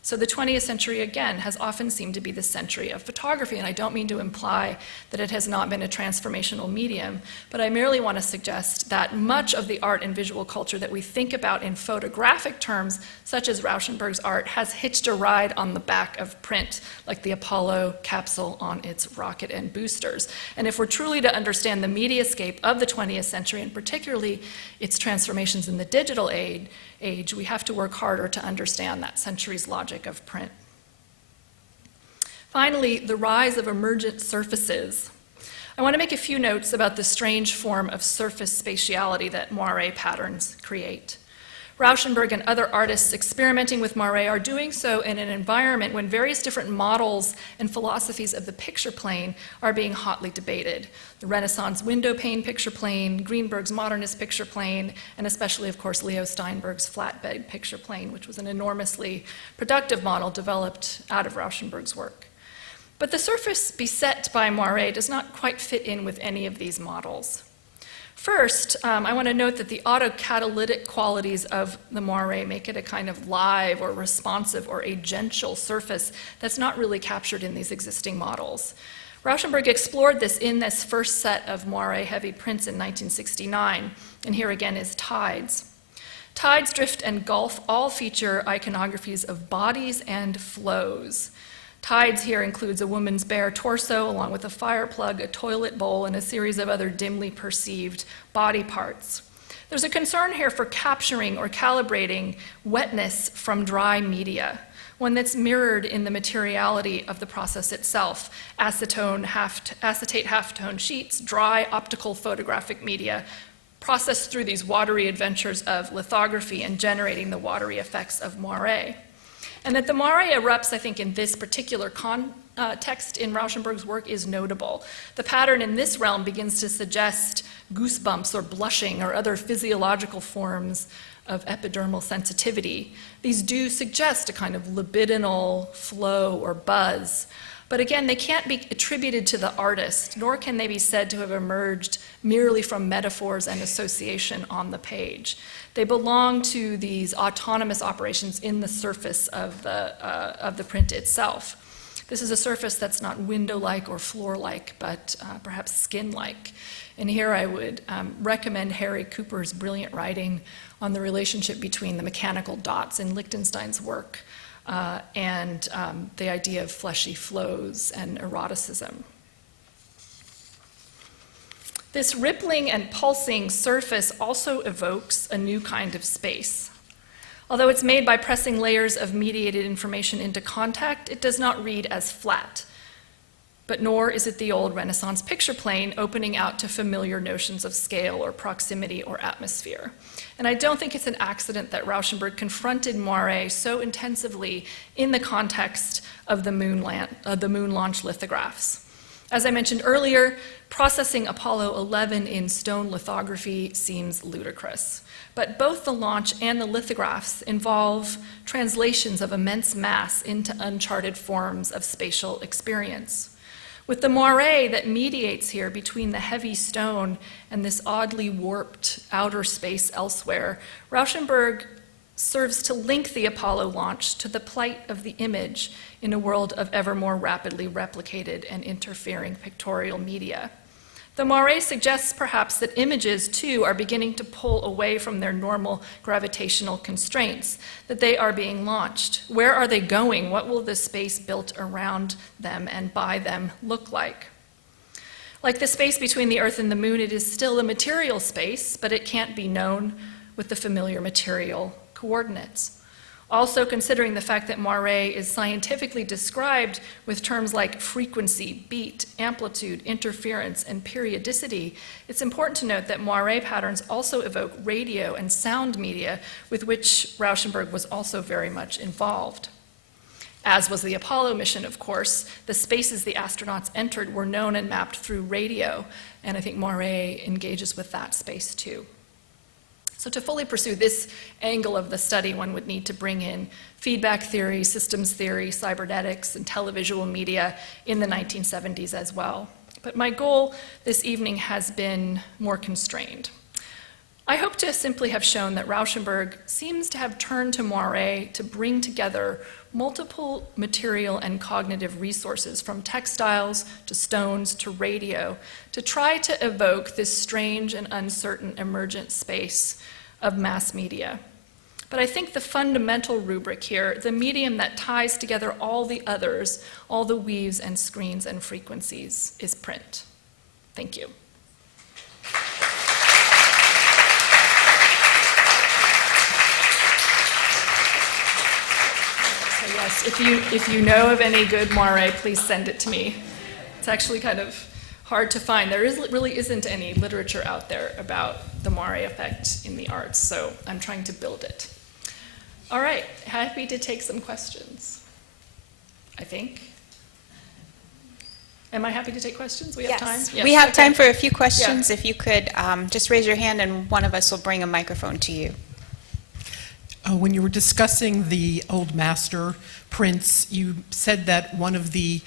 So the 20th century, again, has often seemed to be the century of photography, and I don't mean to imply that it has not been a transformational medium, but I merely want to suggest that much of the art and visual culture that we think about in photographic terms, such as Rauschenberg's art, has hitched a ride on the back of print, like the Apollo capsule on its rocket and boosters. And if we're truly to understand the mediascape of the 20th century, and particularly its transformations in the digital age, we have to work harder to understand that century's logic of print. Finally, the rise of emergent surfaces. I want to make a few notes about the strange form of surface spatiality that Moiré patterns create. Rauschenberg and other artists experimenting with Moiré are doing so in an environment when various different models and philosophies of the picture plane are being hotly debated. The Renaissance window pane picture plane, Greenberg's modernist picture plane, and especially, of course, Leo Steinberg's flatbed picture plane, which was an enormously productive model developed out of Rauschenberg's work. But the surface beset by Moiré does not quite fit in with any of these models. First, I want to note that the autocatalytic qualities of the Moiré make it a kind of live or responsive or agential surface that's not really captured in these existing models. Rauschenberg explored this in this first set of Moiré heavy prints in 1969, and here again is Tides. Tides, Drift, and Gulf all feature iconographies of bodies and flows. Tides here includes a woman's bare torso along with a fire plug, a toilet bowl, and a series of other dimly perceived body parts. There's a concern here for capturing or calibrating wetness from dry media, one that's mirrored in the materiality of the process itself. Acetate halftone sheets, dry optical photographic media, processed through these watery adventures of lithography and generating the watery effects of Moiré. And that the Moiré erupts, I think, in this particular context in Rauschenberg's work is notable. The pattern in this realm begins to suggest goosebumps or blushing or other physiological forms of epidermal sensitivity. These do suggest a kind of libidinal flow or buzz. But again, they can't be attributed to the artist, nor can they be said to have emerged merely from metaphors and association on the page. They belong to these autonomous operations in the surface of the print itself. This is a surface that's not window-like or floor-like, but perhaps skin-like. And here I would recommend Harry Cooper's brilliant writing on the relationship between the mechanical dots in Lichtenstein's work and the idea of fleshy flows and eroticism. This rippling and pulsing surface also evokes a new kind of space. Although it's made by pressing layers of mediated information into contact, it does not read as flat. But nor is it the old Renaissance picture plane opening out to familiar notions of scale or proximity or atmosphere. And I don't think it's an accident that Rauschenberg confronted Moiré so intensively in the context of the moon launch lithographs. As I mentioned earlier, processing Apollo 11 in stone lithography seems ludicrous. But both the launch and the lithographs involve translations of immense mass into uncharted forms of spatial experience. With the moiré that mediates here between the heavy stone and this oddly warped outer space elsewhere, Rauschenberg serves to link the Apollo launch to the plight of the image in a world of ever more rapidly replicated and interfering pictorial media. The moiré suggests perhaps that images, too, are beginning to pull away from their normal gravitational constraints, that they are being launched. Where are they going? What will the space built around them and by them look like? Like the space between the Earth and the Moon, it is still a material space, but it can't be known with the familiar material coordinates. Also considering the fact that moiré is scientifically described with terms like frequency, beat, amplitude, interference, and periodicity, it's important to note that moiré patterns also evoke radio and sound media with which Rauschenberg was also very much involved. As was the Apollo mission, of course, the spaces the astronauts entered were known and mapped through radio, and I think moiré engages with that space too. So to fully pursue this angle of the study, one would need to bring in feedback theory, systems theory, cybernetics, and televisual media in the 1970s as well. But my goal this evening has been more constrained. I hope to simply have shown that Rauschenberg seems to have turned to moiré to bring together multiple material and cognitive resources, from textiles to stones to radio, to try to evoke this strange and uncertain emergent space of mass media. But I think the fundamental rubric here, the medium that ties together all the others, all the weaves and screens and frequencies, is print. Thank you. Yes, if you know of any good moiré, please send it to me. It's actually kind of hard to find. There really isn't any literature out there about the moiré effect in the arts, so I'm trying to build it. All right, happy to take some questions, I think. Am I happy to take questions? We have time? Yes, we have okay. time for a few questions. Yeah. If you could just raise your hand and one of us will bring a microphone to you. When you were discussing the old master prints, you said that one of the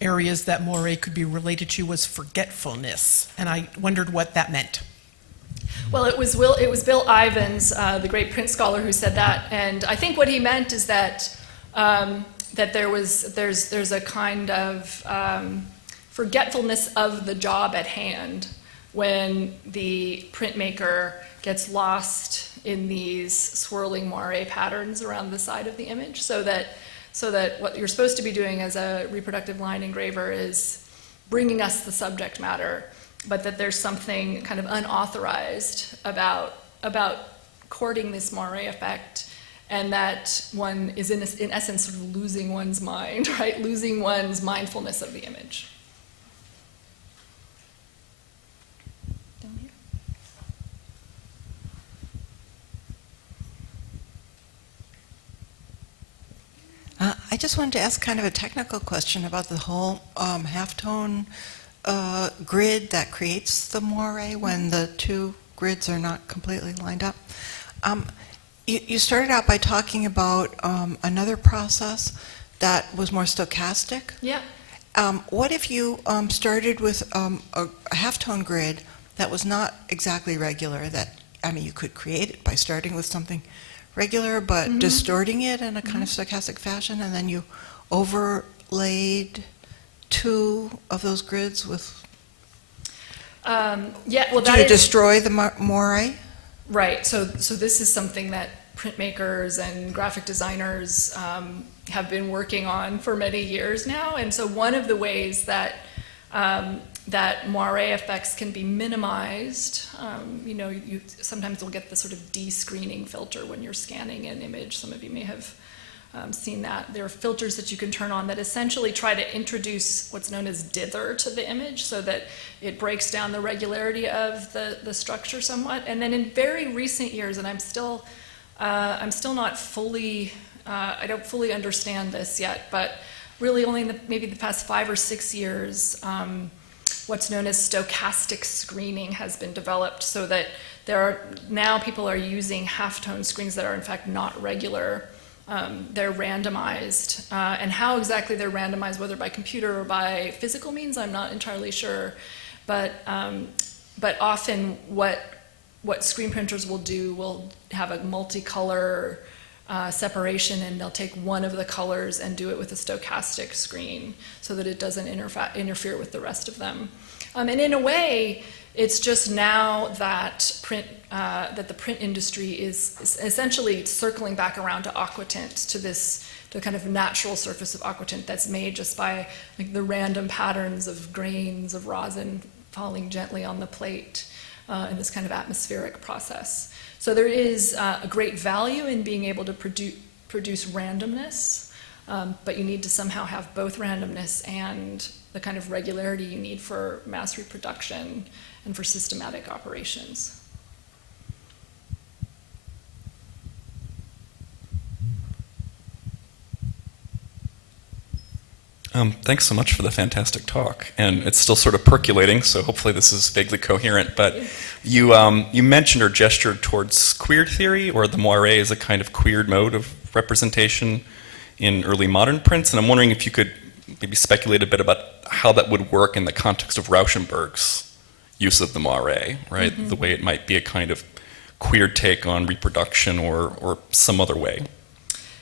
areas that moiré could be related to was forgetfulness, and I wondered what that meant. Well, it was Bill Ivins, the great print scholar, who said that, and I think what he meant is that that there's a kind of forgetfulness of the job at hand when the printmaker gets lost in these swirling moiré patterns around the side of the image, so that what you're supposed to be doing as a reproductive line engraver is bringing us the subject matter, but that there's something kind of unauthorized about courting this moiré effect, and that one is in essence sort of losing one's mind, right? Losing one's mindfulness of the image. I just wanted to ask kind of a technical question about the whole halftone grid that creates the moiré when the two grids are not completely lined up. You started out by talking about another process that was more stochastic. Yeah. What if you started with a halftone grid that was not exactly regular? You could create it by starting with something regular, but distorting it in a kind of stochastic fashion, and then you laid 2 of those grids with? Yeah, well, Do that you is destroy the moiré? right. So this is something that printmakers and graphic designers have been working on for many years now. And so one of the ways that that moiré effects can be minimized, you sometimes will get the sort of de-screening filter when you're scanning an image. Some of you may have seen that. There are filters that you can turn on that essentially try to introduce what's known as dither to the image so that it breaks down the regularity of the structure somewhat. And then in very recent years, and I'm still not fully, I don't fully understand this yet, but really only in maybe the past 5 or 6 years, what's known as stochastic screening has been developed so that now people are using halftone screens that are in fact not regular. They're randomized, and how exactly they're randomized, whether by computer or by physical means, I'm not entirely sure. But often what screen printers will do will have a multicolor separation, and they'll take one of the colors and do it with a stochastic screen so that it doesn't interfere with the rest of them. And in a way, it's just now that the print industry is essentially circling back around to aquatint, to the kind of natural surface of aquatint that's made just by like the random patterns of grains of rosin falling gently on the plate in this kind of atmospheric process. So there is a great value in being able to produce randomness, but you need to somehow have both randomness and the kind of regularity you need for mass reproduction and for systematic operations. Thanks so much for the fantastic talk. And it's still sort of percolating, so hopefully this is vaguely coherent. But you mentioned or gestured towards queer theory, or the moiré as a kind of queered mode of representation in early modern prints. And I'm wondering if you could maybe speculate a bit about how that would work in the context of Rauschenberg's use of the moiré, right? Mm-hmm. The way it might be a kind of queer take on reproduction or some other way.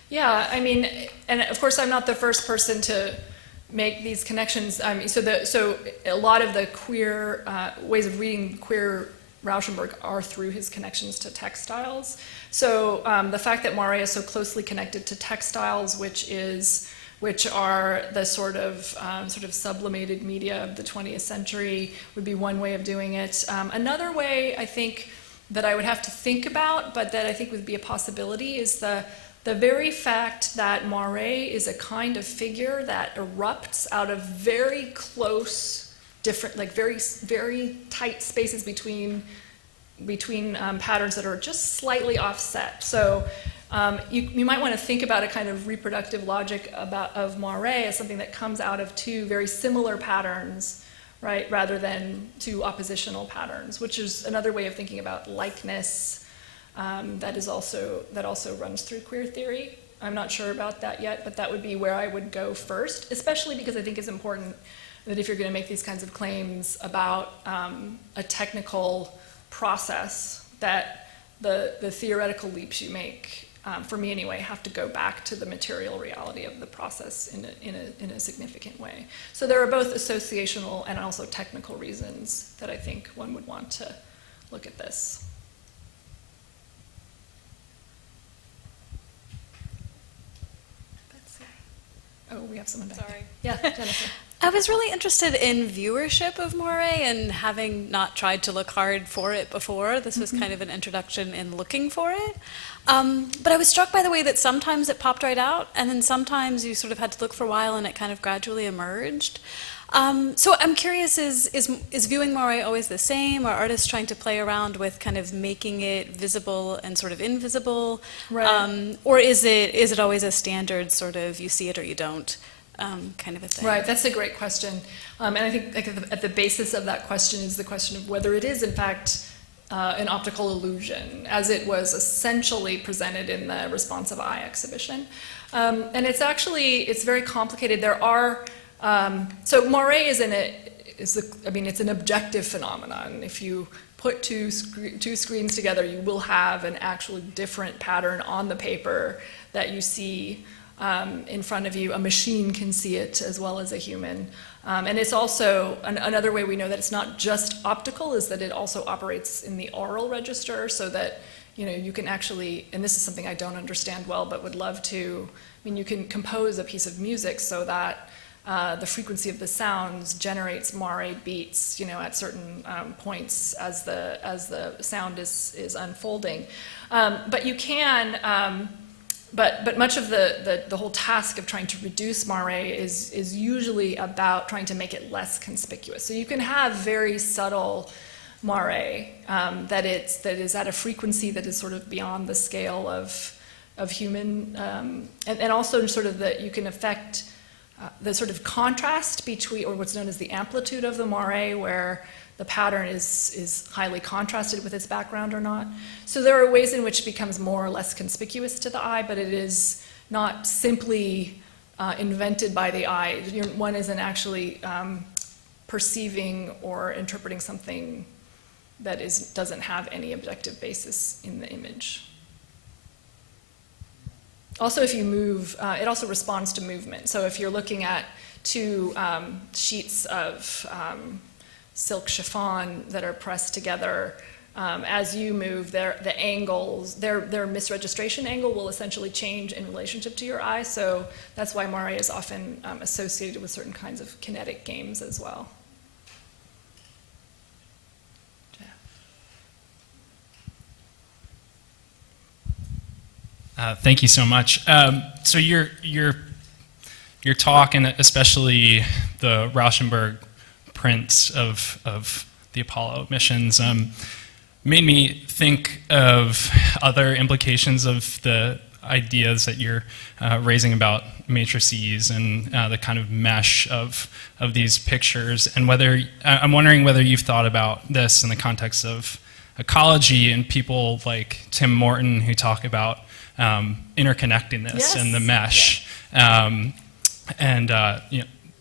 Yeah, I mean, and of course I'm not the first person to make these connections. I mean, so a lot of the queer ways of reading queer Rauschenberg are through his connections to textiles. So the fact that Moiré is so closely connected to textiles, which are the sort of sublimated media of the 20th century, would be one way of doing it. Another way, I think, that I would have to think about, but that I think would be a possibility, is the very fact that Moiré is a kind of figure that erupts out of very close, different, like very, very tight spaces between patterns that are just slightly offset. So you might want to think about a kind of reproductive logic of Moiré as something that comes out of two very similar patterns, right, rather than two oppositional patterns, which is another way of thinking about likeness. That also runs through queer theory. I'm not sure about that yet, but that would be where I would go first, especially because I think it's important that if you're going to make these kinds of claims about a technical process, that the theoretical leaps you make, for me anyway, have to go back to the material reality of the process in a significant way. So there are both associational and also technical reasons that I think one would want to look at this. Oh, we have someone back. Sorry. Yeah, Jennifer. I was really interested in viewership of Moiré, and having not tried to look hard for it before, this was kind of an introduction in looking for it. But I was struck by the way that sometimes it popped right out, and then sometimes you sort of had to look for a while and it kind of gradually emerged. So I'm curious, is viewing Moiré always the same? Are artists trying to play around with kind of making it visible and sort of invisible? Right. Or is it always a standard sort of you see it or you don't kind of a thing? Right, that's a great question. And I think at the basis of that question is the question of whether it is in fact an optical illusion, as it was essentially presented in the Responsive Eye exhibition. And it's very complicated. There are so Moiré it's an objective phenomenon. If you put two screens together, you will have an actually different pattern on the paper that you see in front of you, a machine can see it as well as a human. And it's also, another way we know that it's not just optical is that it also operates in the aural register, so that, you know, you can actually, and this is something I don't understand well but would love to, I mean, you can compose a piece of music so that the frequency of the sounds generates moiré beats, you know, at certain points as the sound is unfolding. But you can, but much of the whole task of trying to reduce moiré is usually about trying to make it less conspicuous. So you can have very subtle moiré that is at a frequency that is sort of beyond the scale of human, and also sort of that you can affect the sort of contrast between, or what's known as the amplitude of the moiré, where the pattern is highly contrasted with its background or not. So there are ways in which it becomes more or less conspicuous to the eye, but it is not simply invented by the eye. One isn't actually perceiving or interpreting something that doesn't have any objective basis in the image. Also, if you move, it also responds to movement. So if you're looking at two sheets of silk chiffon that are pressed together, as you move, the angles, their misregistration angle will essentially change in relationship to your eye. So that's why moiré is often associated with certain kinds of kinetic games as well. Thank you so much. So your talk, and especially the Rauschenberg prints of the Apollo missions, made me think of other implications of the ideas that you're raising about matrices and the kind of mesh of these pictures, and I'm wondering whether you've thought about this in the context of ecology and people like Tim Morton, who talk about interconnectedness Yes. and the mesh.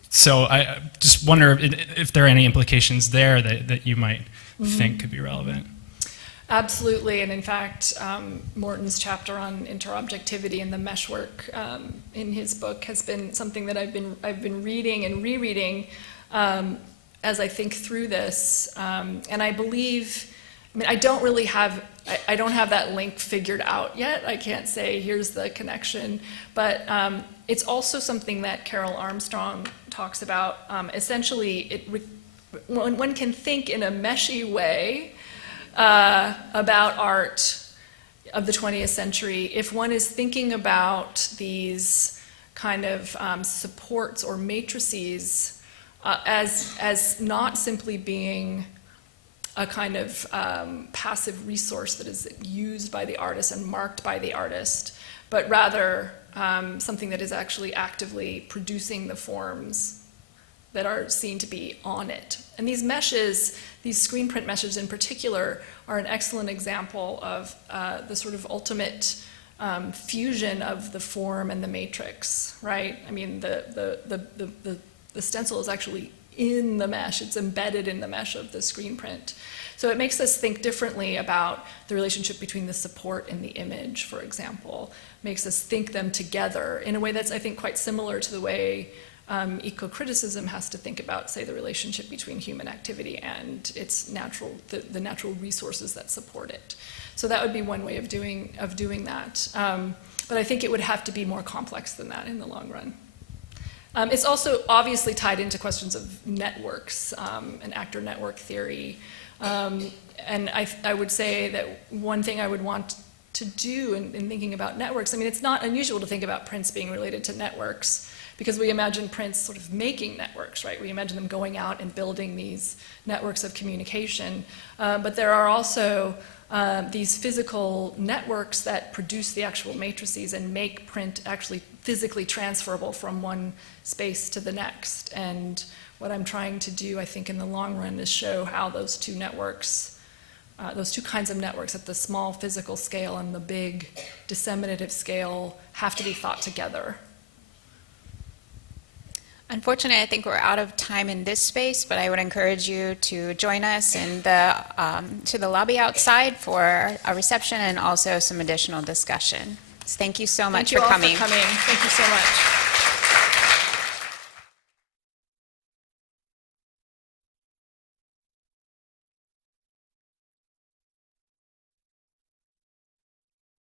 So I just wonder if there are any implications there that you might think could be relevant. Absolutely, and in fact, Morton's chapter on interobjectivity and the meshwork in his book has been something that I've been reading and rereading as I think through this, and I believe. I mean, I don't have that link figured out yet. I can't say here's the connection, but it's also something that Carol Armstrong talks about. Essentially, one can think in a meshy way about art of the 20th century if one is thinking about these kind of supports or matrices as not simply being a kind of passive resource that is used by the artist and marked by the artist, but rather something that is actually actively producing the forms that are seen to be on it. And these meshes, these screen print meshes in particular, are an excellent example of the sort of ultimate fusion of the form and the matrix, right? I mean, the stencil is actually in the mesh, it's embedded in the mesh of the screen print. So it makes us think differently about the relationship between the support and the image, for example. Makes us think them together in a way that's, I think, quite similar to the way eco-criticism has to think about, say, the relationship between human activity and its the natural resources that support it. So that would be one way of doing that. But I think it would have to be more complex than that in the long run. It's also obviously tied into questions of networks and actor network theory. And I would say that one thing I would want to do in thinking about networks, I mean, it's not unusual to think about prints being related to networks because we imagine prints sort of making networks, right? We imagine them going out and building these networks of communication. But there are also these physical networks that produce the actual matrices and make print actually physically transferable from one space to the next. And what I'm trying to do, I think, in the long run is show how those two networks, those two kinds of networks at the small physical scale and the big disseminative scale have to be thought together. Unfortunately, I think we're out of time in this space, but I would encourage you to join us in to the lobby outside for a reception and also some additional discussion. So thank you so much Thank you for all coming. for coming. Thank you so much.